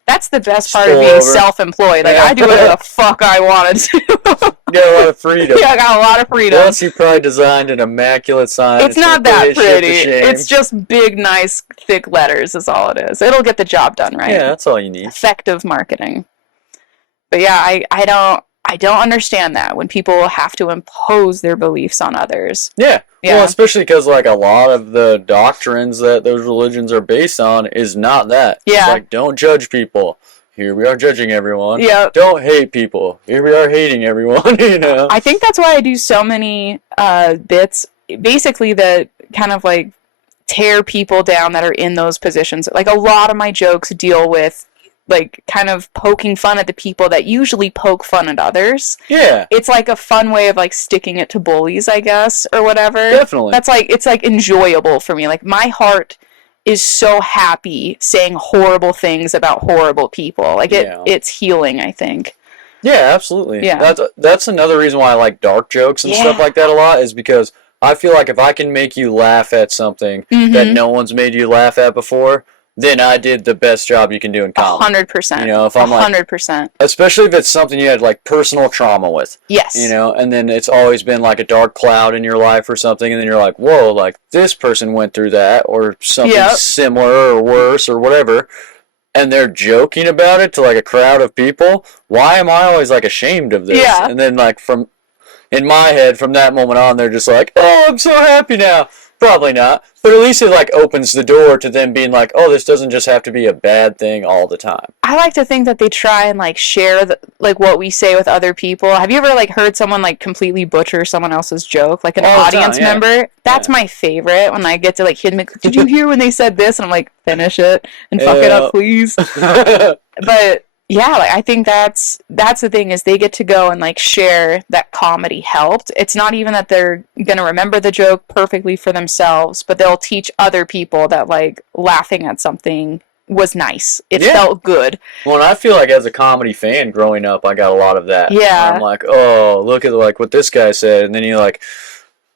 That's the best part of being self-employed. Like, I do whatever the fuck I want to do. You got a lot of freedom. Yeah, I got a lot of freedom. Plus, you probably designed an immaculate sign. It's not that pretty. It's just big, nice, thick letters is all it is. It'll get the job done, right? Yeah, that's all you need. Effective marketing. But yeah, I don't understand that when people have to impose their beliefs on others. Yeah. Well, especially because like a lot of the doctrines that those religions are based on is not that. Yeah. It's like, don't judge people. Here we are judging everyone. Yeah. Don't hate people. Here we are hating everyone, you know? I think that's why I do so many bits, basically that kind of like tear people down that are in those positions. Like a lot of my jokes deal with like kind of poking fun at the people that usually poke fun at others. Yeah. It's like a fun way of like sticking it to bullies, I guess, or whatever. Definitely. That's like, it's like enjoyable for me. Like my heart is so happy saying horrible things about horrible people. Like it's healing, I think. Yeah, absolutely. Yeah. That's another reason why I like dark jokes and stuff like that a lot, is because I feel like if I can make you laugh at something that no one's made you laugh at before, then I did the best job you can do in comedy. 100%. You know, if I'm like 100%. Especially if it's something you had like personal trauma with. Yes. You know, and then it's always been like a dark cloud in your life or something, and then you're like, whoa, like this person went through that or something similar or worse or whatever. and they're joking about it to like a crowd of people, why am I always like ashamed of this? Yeah. And then like in my head, from that moment on, they're just like, oh, I'm so happy now. Probably not. But at least it like opens the door to them being like, oh, this doesn't just have to be a bad thing all the time. I like to think that they try and like share like what we say with other people. Have you ever like heard someone like completely butcher someone else's joke, like an audience member? That's my favorite, when I get to like hear them. Like, did you hear when they said this? And I'm like, finish it and fuck it up, please. But yeah, like I think that's the thing, is they get to go and like share that comedy helped. It's not even that they're gonna remember the joke perfectly for themselves, but they'll teach other people that like laughing at something was nice. It felt good. Well, and I feel like as a comedy fan growing up, I got a lot of that. Yeah. I'm like, oh, look at like what this guy said, and then you like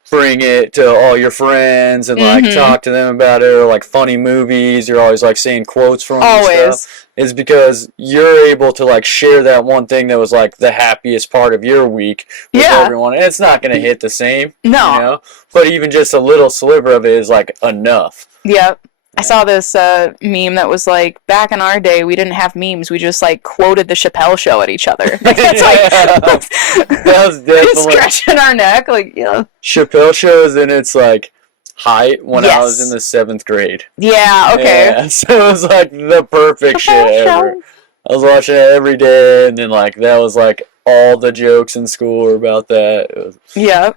bring it to all your friends and like talk to them about it, or like funny movies. You're always like saying quotes from them. Always. And stuff. Is because you're able to like share that one thing that was like the happiest part of your week with everyone, and it's not gonna hit the same. No. You know? But even just a little sliver of it is like enough. Yep. I saw this meme that was like, back in our day, we didn't have memes. We just like quoted the Chappelle Show at each other. Like, that's that was definitely scratching our neck. Like, Chappelle Show is in its like height when I was in the 7th grade. Yeah. Okay. Yeah, so it was like the perfect shit ever. I was watching it every day, and then like that was like all the jokes in school were about that. Yeah.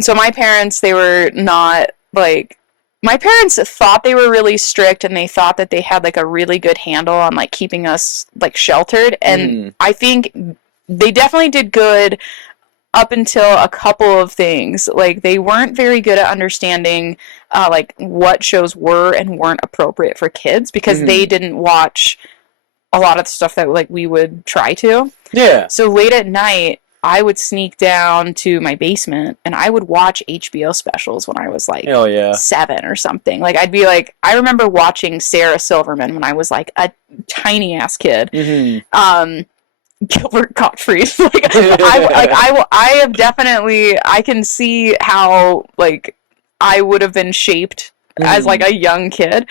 So my parents, they were not like. My parents thought they were really strict, and they thought that they had like a really good handle on like keeping us like sheltered. And I think they definitely did good up until a couple of things. Like they weren't very good at understanding like what shows were and weren't appropriate for kids, because they didn't watch a lot of the stuff that like we would try to. Yeah. So late at night, I would sneak down to my basement and I would watch HBO specials when I was like 7 or something. Like I'd be like, I remember watching Sarah Silverman when I was like a tiny ass kid. Gilbert Gottfried. I have definitely, I can see how like I would have been shaped as like a young kid.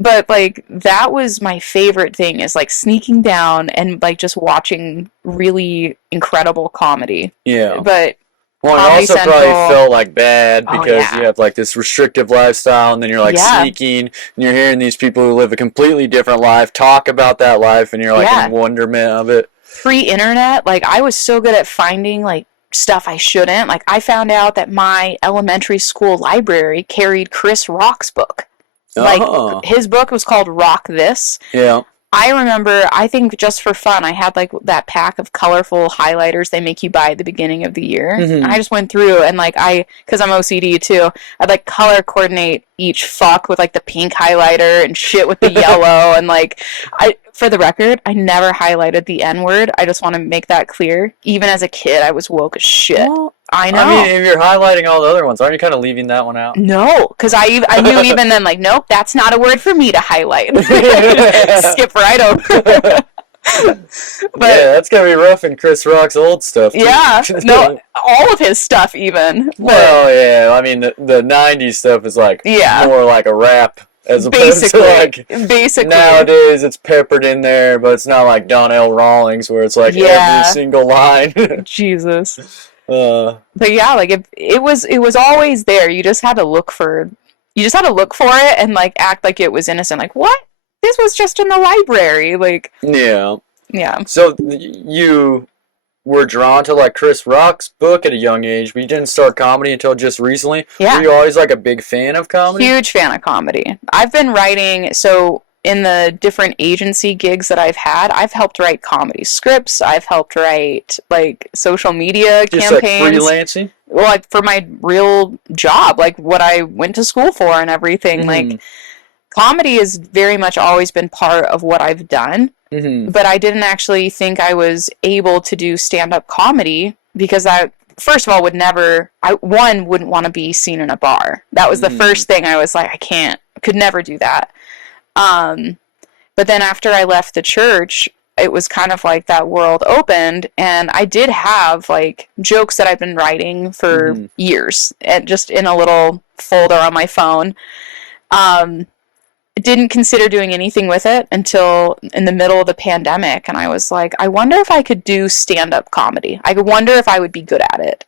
But, like, that was my favorite thing, is, like, sneaking down and, like, just watching really incredible comedy. Yeah. But well, it also probably felt, like, bad because you have, like, this restrictive lifestyle, and then you're, like, sneaking, and you're hearing these people who live a completely different life talk about that life, and you're, like, in wonderment of it. Pre-internet, like, I was so good at finding, like, stuff I shouldn't. Like, I found out that my elementary school library carried Chris Rock's book. Like, his book was called Rock This. Yeah. I remember, I think just for fun, I had, like, that pack of colorful highlighters they make you buy at the beginning of the year. And I just went through and, like, because I'm OCD, too, I'd, like, color coordinate each fuck with, like, the pink highlighter and shit with the yellow. And, like, for the record, I never highlighted the N-word. I just want to make that clear. Even as a kid, I was woke as shit. Well, I know. I mean, if you're highlighting all the other ones, aren't you kind of leaving that one out? No, because I knew even then, like, nope, that's not a word for me to highlight. Skip right over. But yeah, that's gonna be rough in Chris Rock's old stuff, too. Yeah, no, all of his stuff even. Well, yeah, I mean, the 90s stuff is, like, more like a rap. As opposed to, like, nowadays it's peppered in there, but it's not like Donnell Rawlings where it's like every single line. Jesus. But yeah, like it was always there. You just had to look for it and like act like it was innocent. Like, what? This was just in the library. Like, yeah. So you were drawn to like Chris Rock's book at a young age, but you didn't start comedy until just recently. Yeah. Were you always like a big fan of comedy? Huge fan of comedy. I've been writing, so in the different agency gigs that I've had, I've helped write comedy scripts. I've helped write like social media campaigns. Like freelancing? Well, like for my real job, like what I went to school for and everything. Like, comedy has very much always been part of what I've done. But I didn't actually think I was able to do stand-up comedy because I, first of all, wouldn't want to be seen in a bar. That was the first thing I was like, could never do that. But then after I left the church, it was kind of like that world opened, and I did have like jokes that I've been writing for years, and just in a little folder on my phone. didn't consider doing anything with it until in the middle of the pandemic, and I was like, I wonder if I could do stand-up comedy. I wonder if I would be good at it.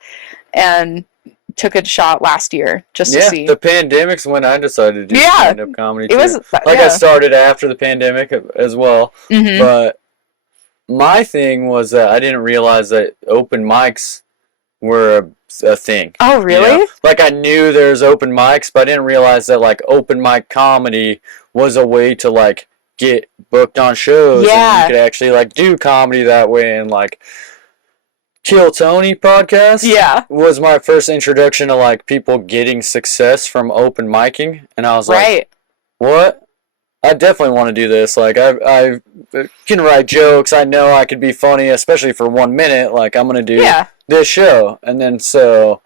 And took a shot last year just to see. The pandemic's when I decided to do stand-up comedy too. I started after the pandemic as well. Mm-hmm. But my thing was that I didn't realize that open mics were a thing. Oh, really? You know? Like, I knew there's open mics, but I didn't realize that, like, open mic comedy was a way to, like, get booked on shows. Yeah. And you could actually, like, do comedy that way. And, like, Kill Tony podcast was my first introduction to, like, people getting success from open micing. And I was like, what? I definitely want to do this. Like, I can write jokes. I know I could be funny, especially for 1 minute. Like, I'm going to do this show. And then, so,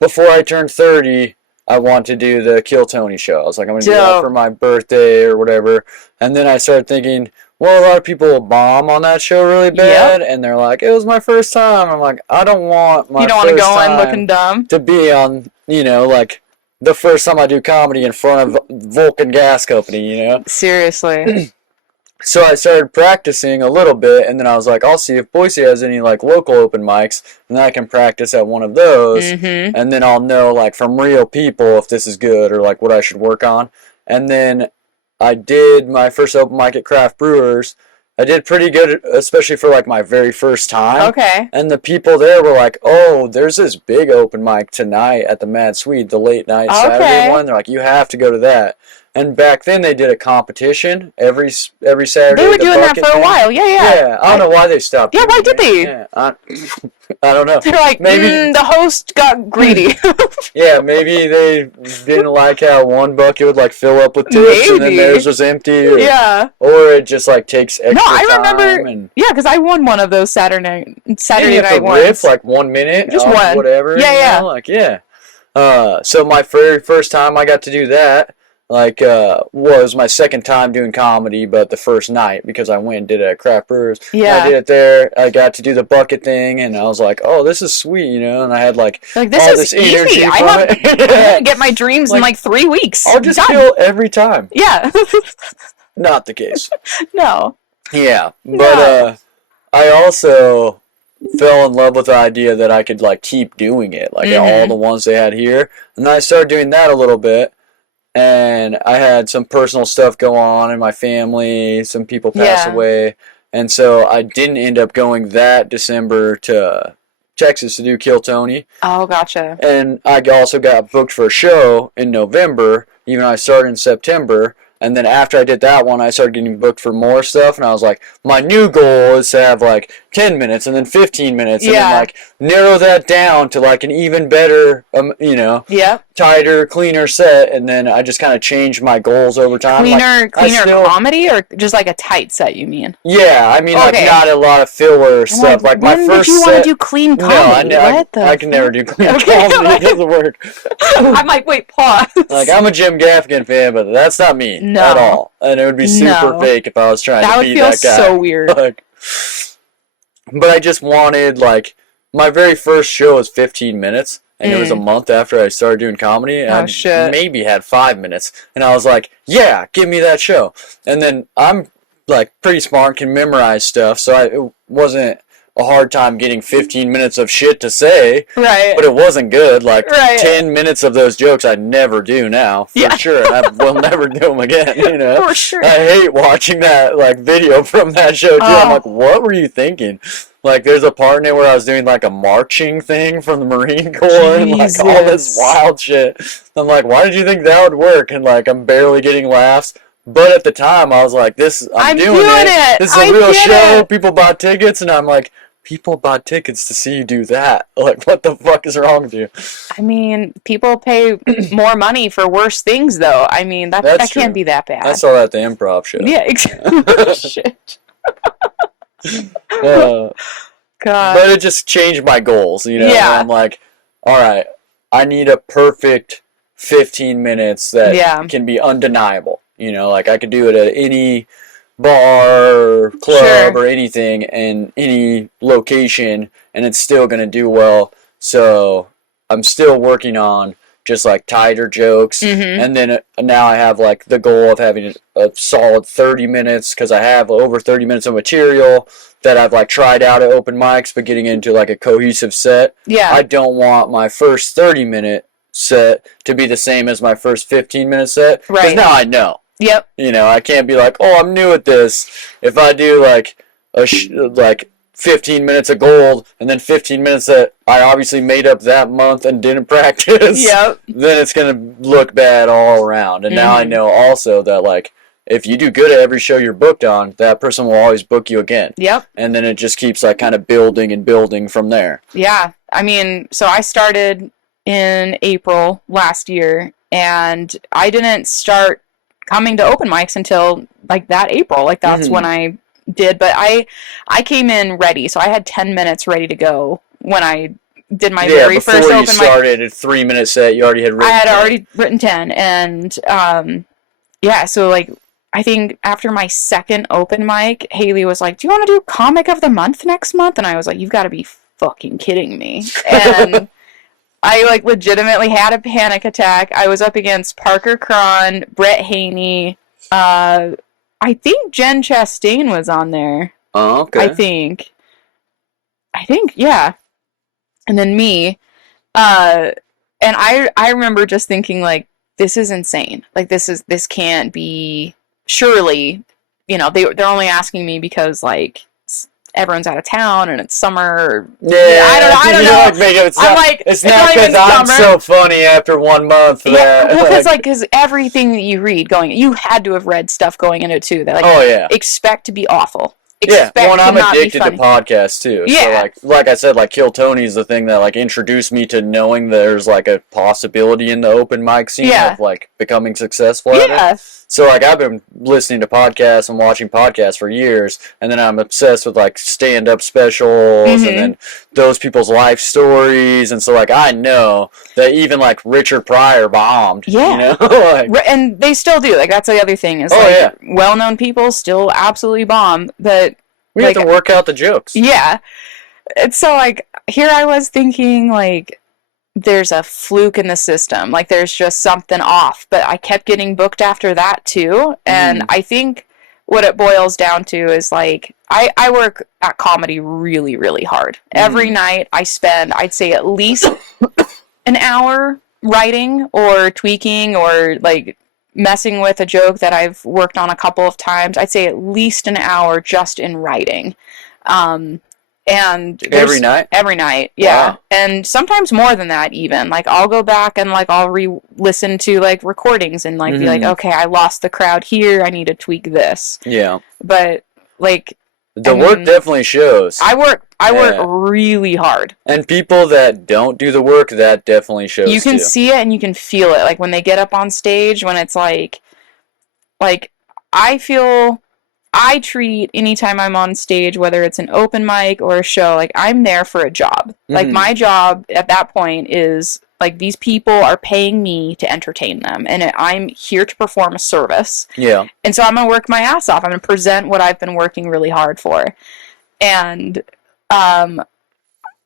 before I turned 30, I want to do the Kill Tony show. I was like, I'm going to do that for my birthday or whatever. And then I started thinking, well, a lot of people will bomb on that show really bad. And they're like, it was my first time. I'm like, I don't want my first time. You don't want to go in looking dumb? To be on, you know, like, the first time I do comedy in front of Vulcan Gas Company, you know? Seriously. So I started practicing a little bit, and then I was like, I'll see if Boise has any, like, local open mics, and then I can practice at one of those, and then I'll know, like, from real people if this is good or, like, what I should work on. And then I did my first open mic at Craft Brewers. I did pretty good, especially for, like, my very first time. Okay. And the people there were like, oh, there's this big open mic tonight at the Mad Swede, the late night Saturday one. They're like, you have to go to that. And back then they did a competition every Saturday. They were doing that for a while. Yeah. I don't know why they stopped. Yeah, why did they? Yeah, I don't know. They're like, maybe the host got greedy. Yeah, maybe they didn't like how one bucket would like fill up with tips and then theirs was empty. Or it just like takes extra time. No, I remember. Because I won one of those Saturday night ones. Riff like 1 minute, just one, whatever. Yeah. So my very first time I got to do that. Like, was my second time doing comedy, but the first night, because I went and did it at Craft Brewers. Yeah. I did it there. I got to do the bucket thing, and I was like, oh, this is sweet, you know? And I had, like all this energy I'm going to get my dreams in, like, 3 weeks. I'll just kill every time. Yeah. Not the case. No. Yeah. But, I also fell in love with the idea that I could, like, keep doing it. Like, all the ones they had here. And then I started doing that a little bit. And I had some personal stuff go on in my family. Some people pass away. And so I didn't end up going that December to Texas to do Kill Tony. Oh, gotcha. And I also got booked for a show in November, even though I started in September. And then after I did that one, I started getting booked for more stuff. And I was like, my new goal is to have like 10 minutes and then 15 minutes. And then like narrow that down to like an even better, you know, tighter, cleaner set. And then I just kind of changed my goals over time. Cleaner comedy or just like a tight set, you mean? Yeah, I mean like not a lot of filler stuff. Like my first set. When did you want to do clean comedy? I can never do clean comedy. It doesn't work. I'm like, wait, pause. Like I'm a Jim Gaffigan fan, but that's not me. No. At all. And it would be super fake if I was trying to be that guy. That would feel so weird. Like, but I just wanted, like, my very first show was 15 minutes, and it was a month after I started doing comedy, and I maybe had 5 minutes, and I was like, yeah, give me that show. And then I'm, like, pretty smart, can memorize stuff, so it wasn't a hard time getting 15 minutes of shit to say. Right. But it wasn't good. Like, 10 minutes of those jokes I'd never do now, for sure. And I will never do them again, you know? For sure. I hate watching that, like, video from that show, too. I'm like, what were you thinking? Like, there's a part in it where I was doing, like, a marching thing from the Marine Corps and, like, all this wild shit. I'm like, why did you think that would work? And, like, I'm barely getting laughs. But at the time, I was like, I'm doing it. This is a real show. People bought tickets. And I'm like, people bought tickets to see you do that. Like, what the fuck is wrong with you? I mean, people pay more money for worse things, though. I mean, that can't be that bad. I saw that at the improv show. Yeah, exactly. Shit. God. But it just changed my goals, you know? Yeah. I'm like, all right, I need a perfect 15 minutes that can be undeniable. You know, like, I could do it at any bar or club or anything in any location and it's still going to do well. So I'm still working on just like tighter jokes. Mm-hmm. And then now I have like the goal of having a solid 30 minutes because I have over 30 minutes of material that I've like tried out at open mics, but getting into like a cohesive set. Yeah. I don't want my first 30-minute set to be the same as my first 15-minute set. Because Right. now I know. Yep. You know, I can't be like, oh, I'm new at this. If I do like like 15 minutes of gold and then 15 minutes that I obviously made up that month and didn't practice, Yep. then it's going to look bad all around. And now I know also that like if you do good at every show you're booked on, that person will always book you again. Yep. And then it just keeps like kind of building and building from there. Yeah. I mean, so I started in April last year, and I didn't start coming to open mics until like that April. Like that's when I did, but I came in ready, so I had 10 minutes ready to go when I did my very first open mic. Before you started a 3-minute set, you already had written 10. I had already written 10, and yeah, so like I think after my second open mic, Haley was like, "Do you want to do comic of the month next month?" And I was like, "You've got to be fucking kidding me." And I like legitimately had a panic attack. I was up against Parker Cron, Brett Haney, I think Jen Chastain was on there. Oh, okay. I think, yeah. And then me. And I remember just thinking, like, this is insane. Like, this can't be, surely, you know, they're only asking me because, like, everyone's out of town and it's summer. Yeah, I don't know. It's not because I'm so funny after 1 month. Yeah, well, because everything that you read you had to have read stuff going into it too. That like, expect to be awful. I'm addicted to podcasts too. Yeah. So like I said, like Kill Tony is the thing that like introduced me to knowing there's like a possibility in the open mic scene of like becoming successful at it. So like I've been listening to podcasts and watching podcasts for years, and then I'm obsessed with like stand-up specials and then those people's life stories, and so like I know that even like Richard Pryor bombed. Yeah. You know? And they still do. Like that's the other thing is well-known people still absolutely bomb, but we have to work out the jokes. Yeah. And so like here I was thinking like there's a fluke in the system. Like there's just something off. But I kept getting booked after that too. And I think what it boils down to is like I work at comedy really, really hard. Every night I spend, I'd say at least an hour writing or tweaking or like messing with a joke that I've worked on a couple of times. I'd say at least an hour just in writing. And every night, yeah. Wow. And sometimes more than that even. Like I'll go back and like I'll re-listen to like recordings and like be like, okay, I lost the crowd here, I need to tweak this. Yeah. But like the work definitely shows. I work really hard. And people that don't do the work, that definitely shows. You can see it and you can feel it. Like when they get up on stage, when it's like I treat anytime I'm on stage, whether it's an open mic or a show, like I'm there for a job. Like my job at that point is like these people are paying me to entertain them, and I'm here to perform a service. Yeah. And so I'm going to work my ass off. I'm going to present what I've been working really hard for. And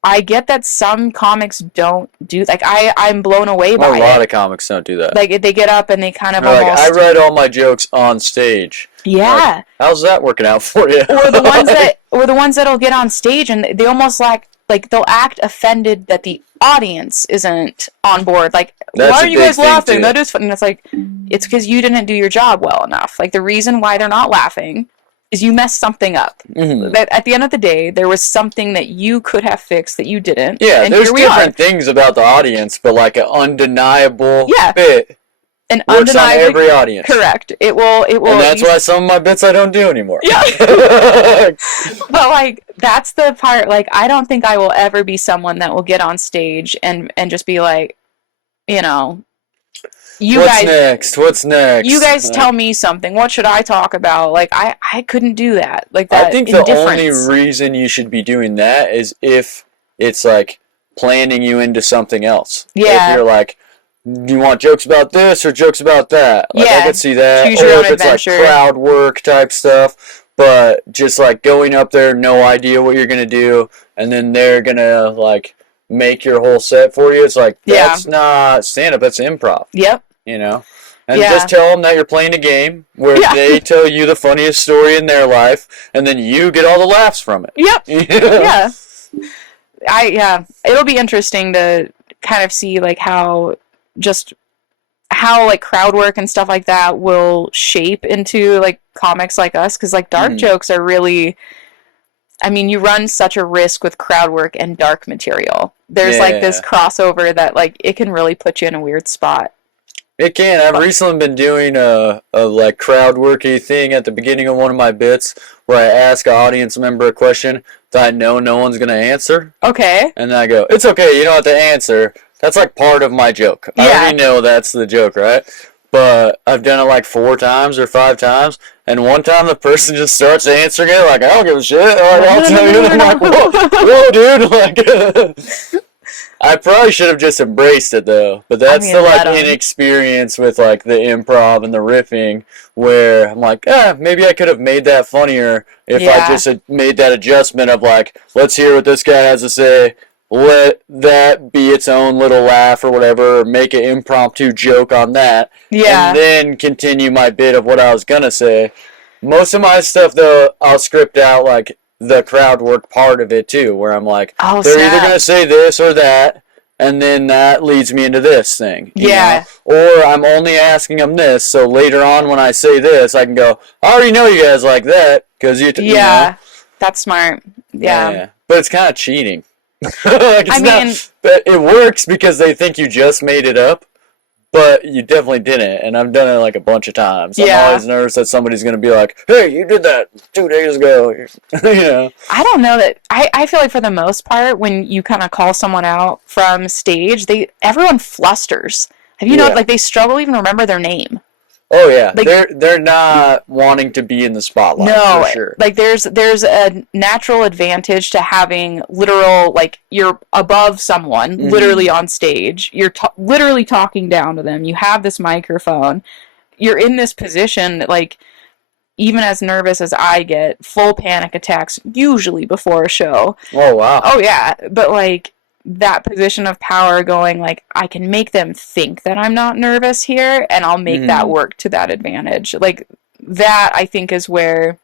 I get that some comics don't do, like, I'm blown away by it. A lot of comics don't do that. Like, they get up and they kind of almost... Like, I write all my jokes on stage. Yeah. Like, how's that working out for you? Or the ones that'll get on stage and they almost like they'll act offended that the audience isn't on board. Like, that's why are you guys laughing? Too. That is fun. And it's like, it's because you didn't do your job well enough. Like, the reason why they're not laughing is you messed something up. That at the end of the day, there was something that you could have fixed that you didn't. Yeah, and there's different things about the audience, but like an undeniable bit works on every audience. Correct. It will. And that's why some of my bits I don't do anymore. Yeah. But like, that's the part. Like, I don't think I will ever be someone that will get on stage and just be like, you know, What's next? You guys tell me something. What should I talk about? Like, I couldn't do that. Like that. I think the only reason you should be doing that is if it's like planning you into something else. Yeah. If you're like, do you want jokes about this or jokes about that? Like, I could see that. Choose your own if it's adventure. Like crowd work type stuff. But just like going up there, no idea what you're gonna do, and then they're gonna like make your whole set for you. It's like, that's not stand-up, that's improv. Yep. You know? And just tell them that you're playing a game where they tell you the funniest story in their life, and then you get all the laughs from it. Yep. Yeah. It'll be interesting to kind of see like how like crowd work and stuff like that will shape into like comics like us, because like dark jokes are really, I mean, you run such a risk with crowd work and dark material. There's like this crossover that like it can really put you in a weird spot. It can. I've recently been doing a like crowd worky thing at the beginning of one of my bits where I ask an audience member a question that I know no one's going to answer. Okay. And then I go, it's okay, you don't have to answer. That's like part of my joke. I already know that's the joke, right? But I've done it like 4 times or 5 times, and one time the person just starts answering it like, I don't give a shit. I'll tell you. And I'm like, whoa, dude. Like, I probably should have just embraced it though, but that's the like inexperience with like the improv and the riffing, where I'm like, maybe I could have made that funnier if I just had made that adjustment of like, let's hear what this guy has to say, let that be its own little laugh or whatever, or make an impromptu joke on that, and then continue my bit of what I was gonna say. Most of my stuff though, I'll script out like the crowd work part of it too, where I'm like, they're either going to say this or that, and then that leads me into this thing. You know? Or I'm only asking them this, so later on when I say this, I can go, I already know you guys like that, because you know. That's smart. Yeah. But it's kind of cheating. Like, but it works because they think you just made it up. But you definitely didn't, and I've done it like a bunch of times. I'm always nervous that somebody's going to be like, hey, you did that 2 days ago. You know? I don't know that. I feel like for the most part, when you kind of call someone out from stage, everyone flusters. Have you noticed, like, they struggle to even remember their name? Oh, yeah. Like, they're not wanting to be in the spotlight, no, for sure. Like, there's a natural advantage to having literal, like, you're above someone, literally on stage. You're literally talking down to them. You have this microphone. You're in this position, like, even as nervous as I get, full panic attacks, usually before a show. Oh, wow. Oh, yeah. But, like, that position of power going, like, I can make them think that I'm not nervous here, and I'll make that work to that advantage. Like, that, I think, is where,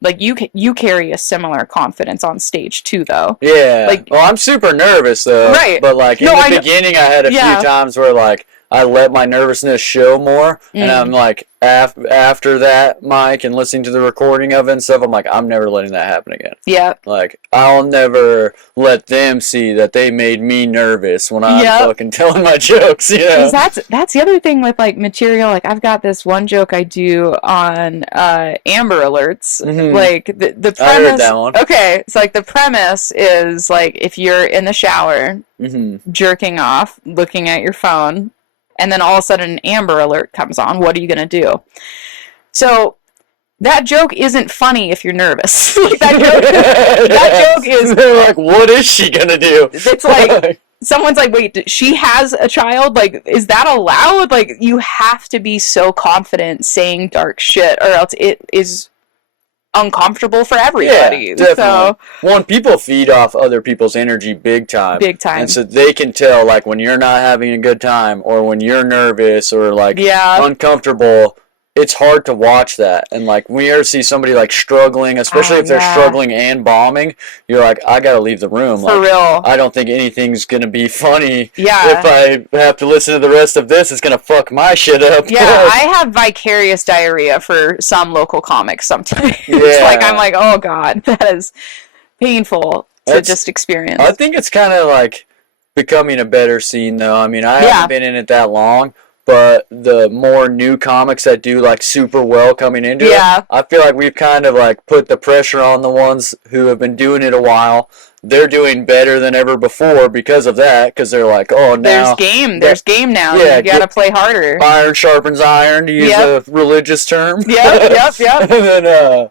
like, you carry a similar confidence on stage, too, though. Yeah. Like, well, I'm super nervous, though. Right. But, like, in the beginning, I had a few times where, like, I let my nervousness show more, and I'm like, after that, Mike, and listening to the recording of it and stuff, I'm like, I'm never letting that happen again. Yeah. Like, I'll never let them see that they made me nervous when I'm fucking telling my jokes, you know? That's the other thing with, like, material. Like, I've got this one joke I do on Amber Alerts. Like, the premise... I heard that one. Okay, so, like, the premise is, like, if you're in the shower, jerking off, looking at your phone, and then all of a sudden an Amber Alert comes on, what are you going to do? So that joke isn't funny if you're nervous. Like, that joke is... They're like, what is she going to do? It's like, someone's like, wait, she has a child? Like, is that allowed? Like, you have to be so confident saying dark shit, or else it is uncomfortable for everybody. Yeah, definitely. One, people feed off other people's energy big time. Big time. And so they can tell, like, when you're not having a good time, or when you're nervous, or, like, uncomfortable, it's hard to watch that. And, like, when you ever see somebody, like, struggling, especially if they're struggling and bombing, you're like, I gotta leave the room. For real. I don't think anything's gonna be funny. Yeah. If I have to listen to the rest of this, it's gonna fuck my shit up. Yeah, I have vicarious diarrhea for some local comics sometimes. Like, I'm like, oh, God, that is painful to just experience. I think it's kind of, like, becoming a better scene, though. I mean, I haven't been in it that long. But the more new comics that do, like, super well coming into it, I feel like we've kind of, like, put the pressure on the ones who have been doing it a while. They're doing better than ever before because of that, because they're like, oh, now... There's game now. Yeah, you gotta play harder. Iron sharpens iron, to use a religious term. Yep. And then,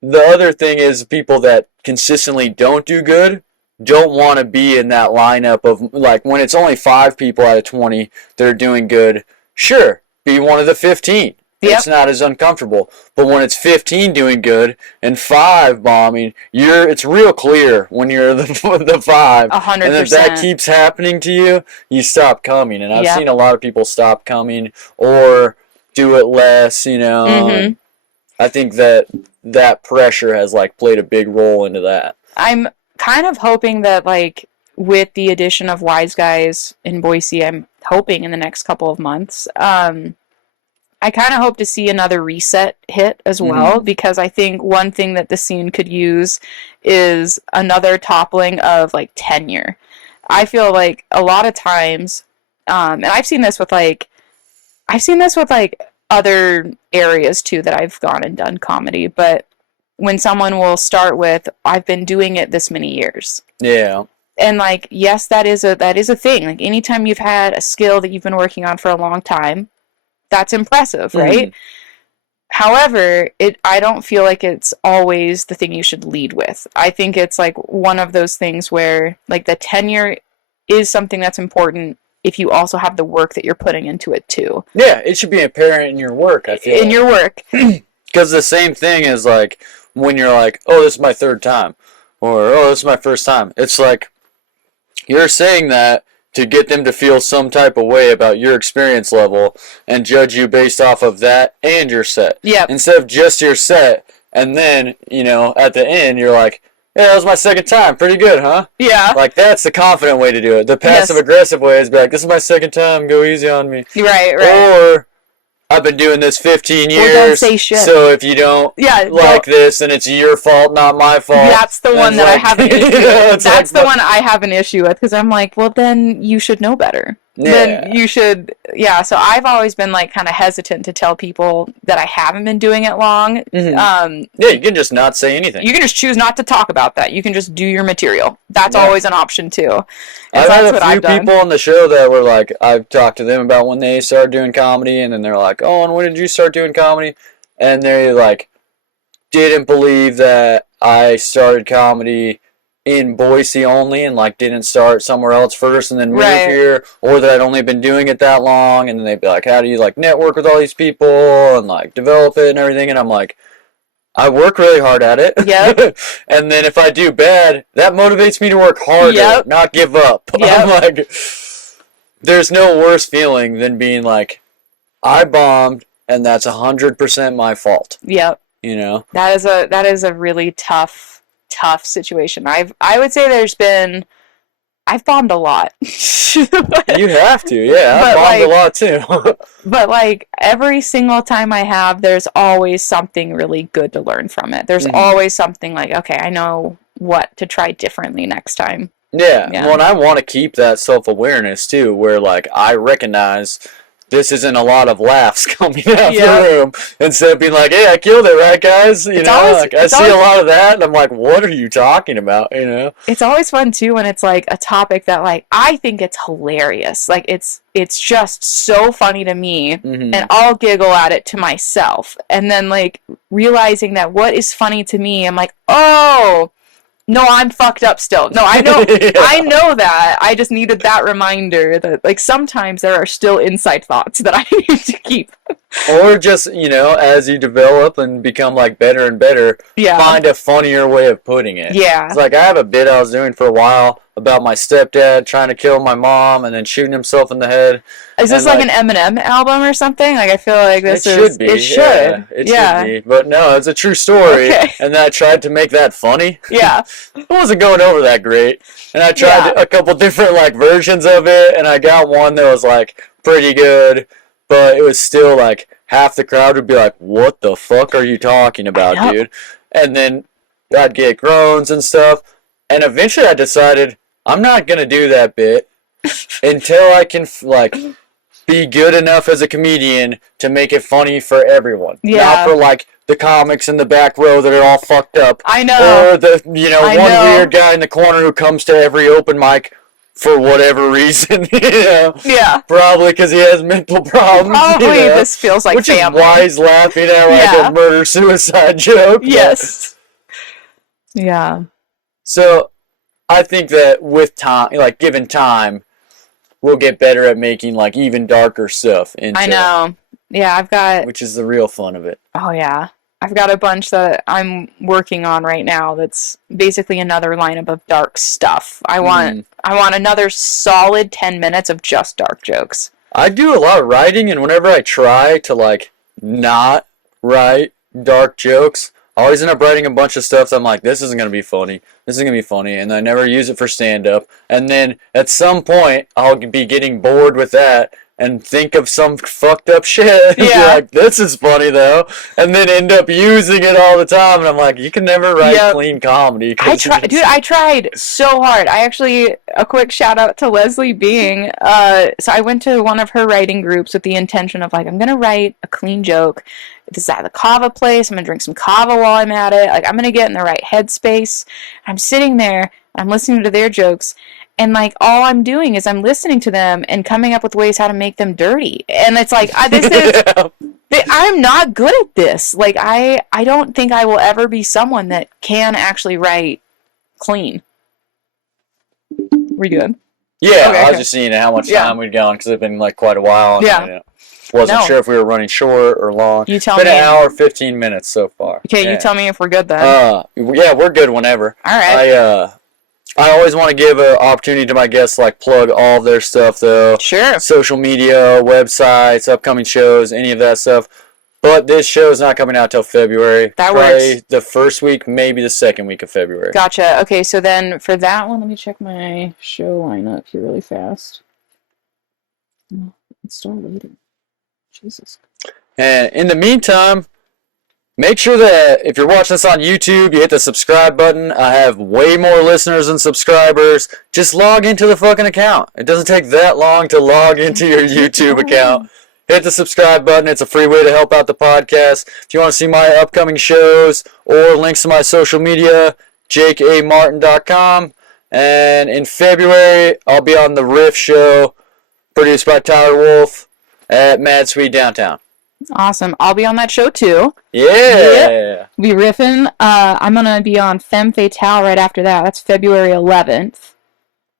the other thing is people that consistently don't do good don't want to be in that lineup of, like, when it's only 5 people out of 20 that are doing good, sure, be one of the 15. it's not as uncomfortable. But when it's 15 doing good and 5 bombing, it's real clear when you're the 5. 100%. And if that keeps happening to you, you stop coming. And I've seen a lot of people stop coming or do it less, you know. Mm-hmm. I think that pressure has like played a big role into that. I'm kind of hoping that like with the addition of Wise Guys in Boise, I'm hoping in the next couple of months, I kind of hope to see another reset hit as well, because I think one thing that the scene could use is another toppling of like tenure. I feel like a lot of times, and I've seen this with like other areas too that I've gone and done comedy, but when someone will start with, I've been doing it this many years. Yeah. And like, yes, that is a thing. Like anytime you've had a skill that you've been working on for a long time, that's impressive, right? However, I don't feel like it's always the thing you should lead with. I think it's like one of those things where like the tenure is something that's important if you also have the work that you're putting into it too. Yeah, it should be apparent in your work, I feel. In your work. Because the same thing is like when you're like, oh, this is my 3rd time. Or, oh, this is my 1st time. It's like you're saying that to get them to feel some type of way about your experience level and judge you based off of that and your set. Yeah. Instead of just your set, and then, you know, at the end, you're like, yeah, that was my 2nd time. Pretty good, huh? Yeah. Like, that's the confident way to do it. The passive-aggressive way is be like, this is my 2nd time. Go easy on me. Right. Or, I've been doing this 15 years, don't say shit. So if you don't like this, then it's your fault, not my fault. That's the one that I have an issue with. That's like, the one I have an issue with, because I'm like, well, then you should know better. Yeah. Then you should, so I've always been like kind of hesitant to tell people that I haven't been doing it long. Yeah, you can just not say anything. You can just choose not to talk about that. You can just do your material. That's always an option too. I've had a few people on the show that were like, I've talked to them about when they started doing comedy, and then they're like, oh, and when did you start doing comedy? And they like didn't believe that I started comedy in Boise only, and like didn't start somewhere else first and then move here, or that I'd only been doing it that long. And then they'd be like, how do you like network with all these people and like develop it and everything? And I'm like, I work really hard at it. Yep. And then if I do bad, that motivates me to work harder, not give up. I'm like, there's no worse feeling than being like, I bombed and that's 100% my fault. Yep. You know? That is a really tough situation. I would say I've bombed a lot. You have to, yeah. I've bombed a lot too. But like every single time I have, there's always something really good to learn from it. There's always something like, okay, I know what to try differently next time. Yeah. Well, and I want to keep that self-awareness too, where like I recognize this isn't a lot of laughs coming out the room, instead of being like, hey, I killed it, right, guys? You know, like, I see a lot of that, and I'm like, what are you talking about, you know? It's always fun, too, when it's, like, a topic that, like, I think it's hilarious. Like, it's just so funny to me, and I'll giggle at it to myself. And then, like, realizing that what is funny to me, I'm like, oh, no, I'm fucked up still. No, I know, I know that. I just needed that reminder that, like, sometimes there are still inside thoughts that I need to keep. Or just, you know, as you develop and become, like, better and better, find a funnier way of putting it. Yeah. It's like, I have a bit I was doing for a while about my stepdad trying to kill my mom and then shooting himself in the head. Is this like an Eminem album or something? Like, I feel like this should be. It should. It should be. But no, it's a true story. Okay. And then I tried to make that funny. Yeah. It wasn't going over that great. And I tried a couple different, like, versions of it, and I got one that was, like, pretty good, but it was still, like, half the crowd would be like, what the fuck are you talking about, dude? And then I'd get groans and stuff. And eventually I decided, I'm not going to do that bit until I can, like, be good enough as a comedian to make it funny for everyone. Yeah. Not for, like, the comics in the back row that are all fucked up. I know. Or the, you know, weird guy in the corner who comes to every open mic for whatever reason. You know? Yeah. Probably because he has mental problems. Probably, you know? this feels like family. Which is why he's laughing at like a murder-suicide joke. Yes. Yeah. So, I think that with time, like, given time, we'll get better at making, like, even darker stuff. I know. Yeah, I've got... which is the real fun of it. Oh, yeah. I've got a bunch that I'm working on right now that's basically another lineup of dark stuff. I want another solid 10 minutes of just dark jokes. I do a lot of writing, and whenever I try to, like, not write dark jokes, I always end up writing a bunch of stuff that I'm like, this isn't going to be funny. This isn't going to be funny. And I never use it for stand-up. And then at some point, I'll be getting bored with that and think of some fucked up shit. And be like, this is funny, though. And then end up using it all the time. And I'm like, you can never write clean comedy. I tried so hard. A quick shout out to Leslie Being. So I went to one of her writing groups with the intention of, like, I'm going to write a clean joke. This is at the kava place. I'm going to drink some kava while I'm at it. Like, I'm going to get in the right headspace. I'm sitting there. I'm listening to their jokes. And, like, all I'm doing is I'm listening to them and coming up with ways how to make them dirty. And it's like, I'm not good at this. Like, I don't think I will ever be someone that can actually write clean. We good? Yeah, okay, I was just seeing how much time we'd gone because it's been, like, quite a while. And wasn't sure if we were running short or long. You tell me. It's been an hour, 15 minutes so far. Okay, you tell me if we're good then. Yeah, we're good whenever. All right. I always want to give an opportunity to my guests to, like, plug all of their stuff, though. Sure. Social media, websites, upcoming shows, any of that stuff. But this show is not coming out till February. That Probably works. The first week, maybe the second week of February. Gotcha. Okay, so then for that one, let me check my show lineup here really fast. Oh, let's start later. Jesus. And in the meantime, make sure that if you're watching this on YouTube, you hit the subscribe button. I have way more listeners than subscribers. Just log into the fucking account. It doesn't take that long to log into your YouTube account. Hit the subscribe button. It's a free way to help out the podcast. If you want to see my upcoming shows or links to my social media, jakeamartin.com. And in February, I'll be on the Riff Show, produced by Tyler Wolf at Mad Sweet Downtown. Awesome. I'll be on that show too. Yeah. Be riffing. I'm going to be on Femme Fatale right after that. That's February 11th.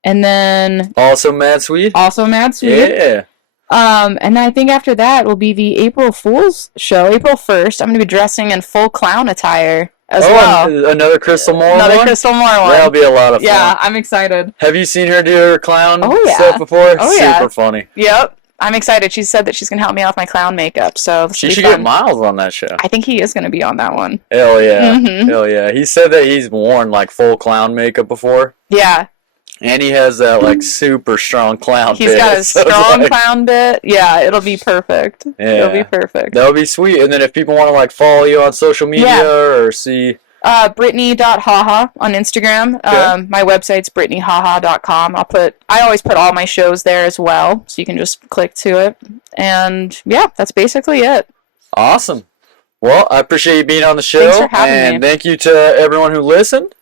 And then... Also Mad Sweet? Also Mad Sweet. Yeah. And I think after that will be the April Fool's show. April 1st, I'm going to be dressing in full clown attire as well. Another Crystal Moore one? Another Crystal Moore one. That'll be a lot of fun. Yeah, I'm excited. Have you seen her do her clown stuff before? Oh, yeah. Super funny. Yep. I'm excited. She said that she's going to help me out with my clown makeup, so she should get Miles on that show. I think he is going to be on that one. Hell yeah. Hell yeah. He said that he's worn, like, full clown makeup before. Yeah. And he has that, like, super strong clown bit. He's got a strong clown bit. Yeah, it'll be perfect. Yeah. It'll be perfect. That'll be sweet. And then if people want to, like, follow you on social media or see... Brittany.haha on Instagram. Okay. My website's brittanyhaha.com. I always put all my shows there as well, so you can just click to it. And yeah, that's basically it. Awesome. Well, I appreciate you being on the show. Thanks for having me. Thank you to everyone who listened.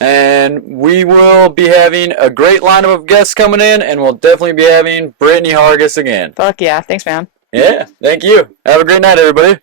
And we will be having a great lineup of guests coming in, and we'll definitely be having Brittany Hargis again. Fuck yeah. Thanks, man. Yeah, thank you. Have a great night, everybody.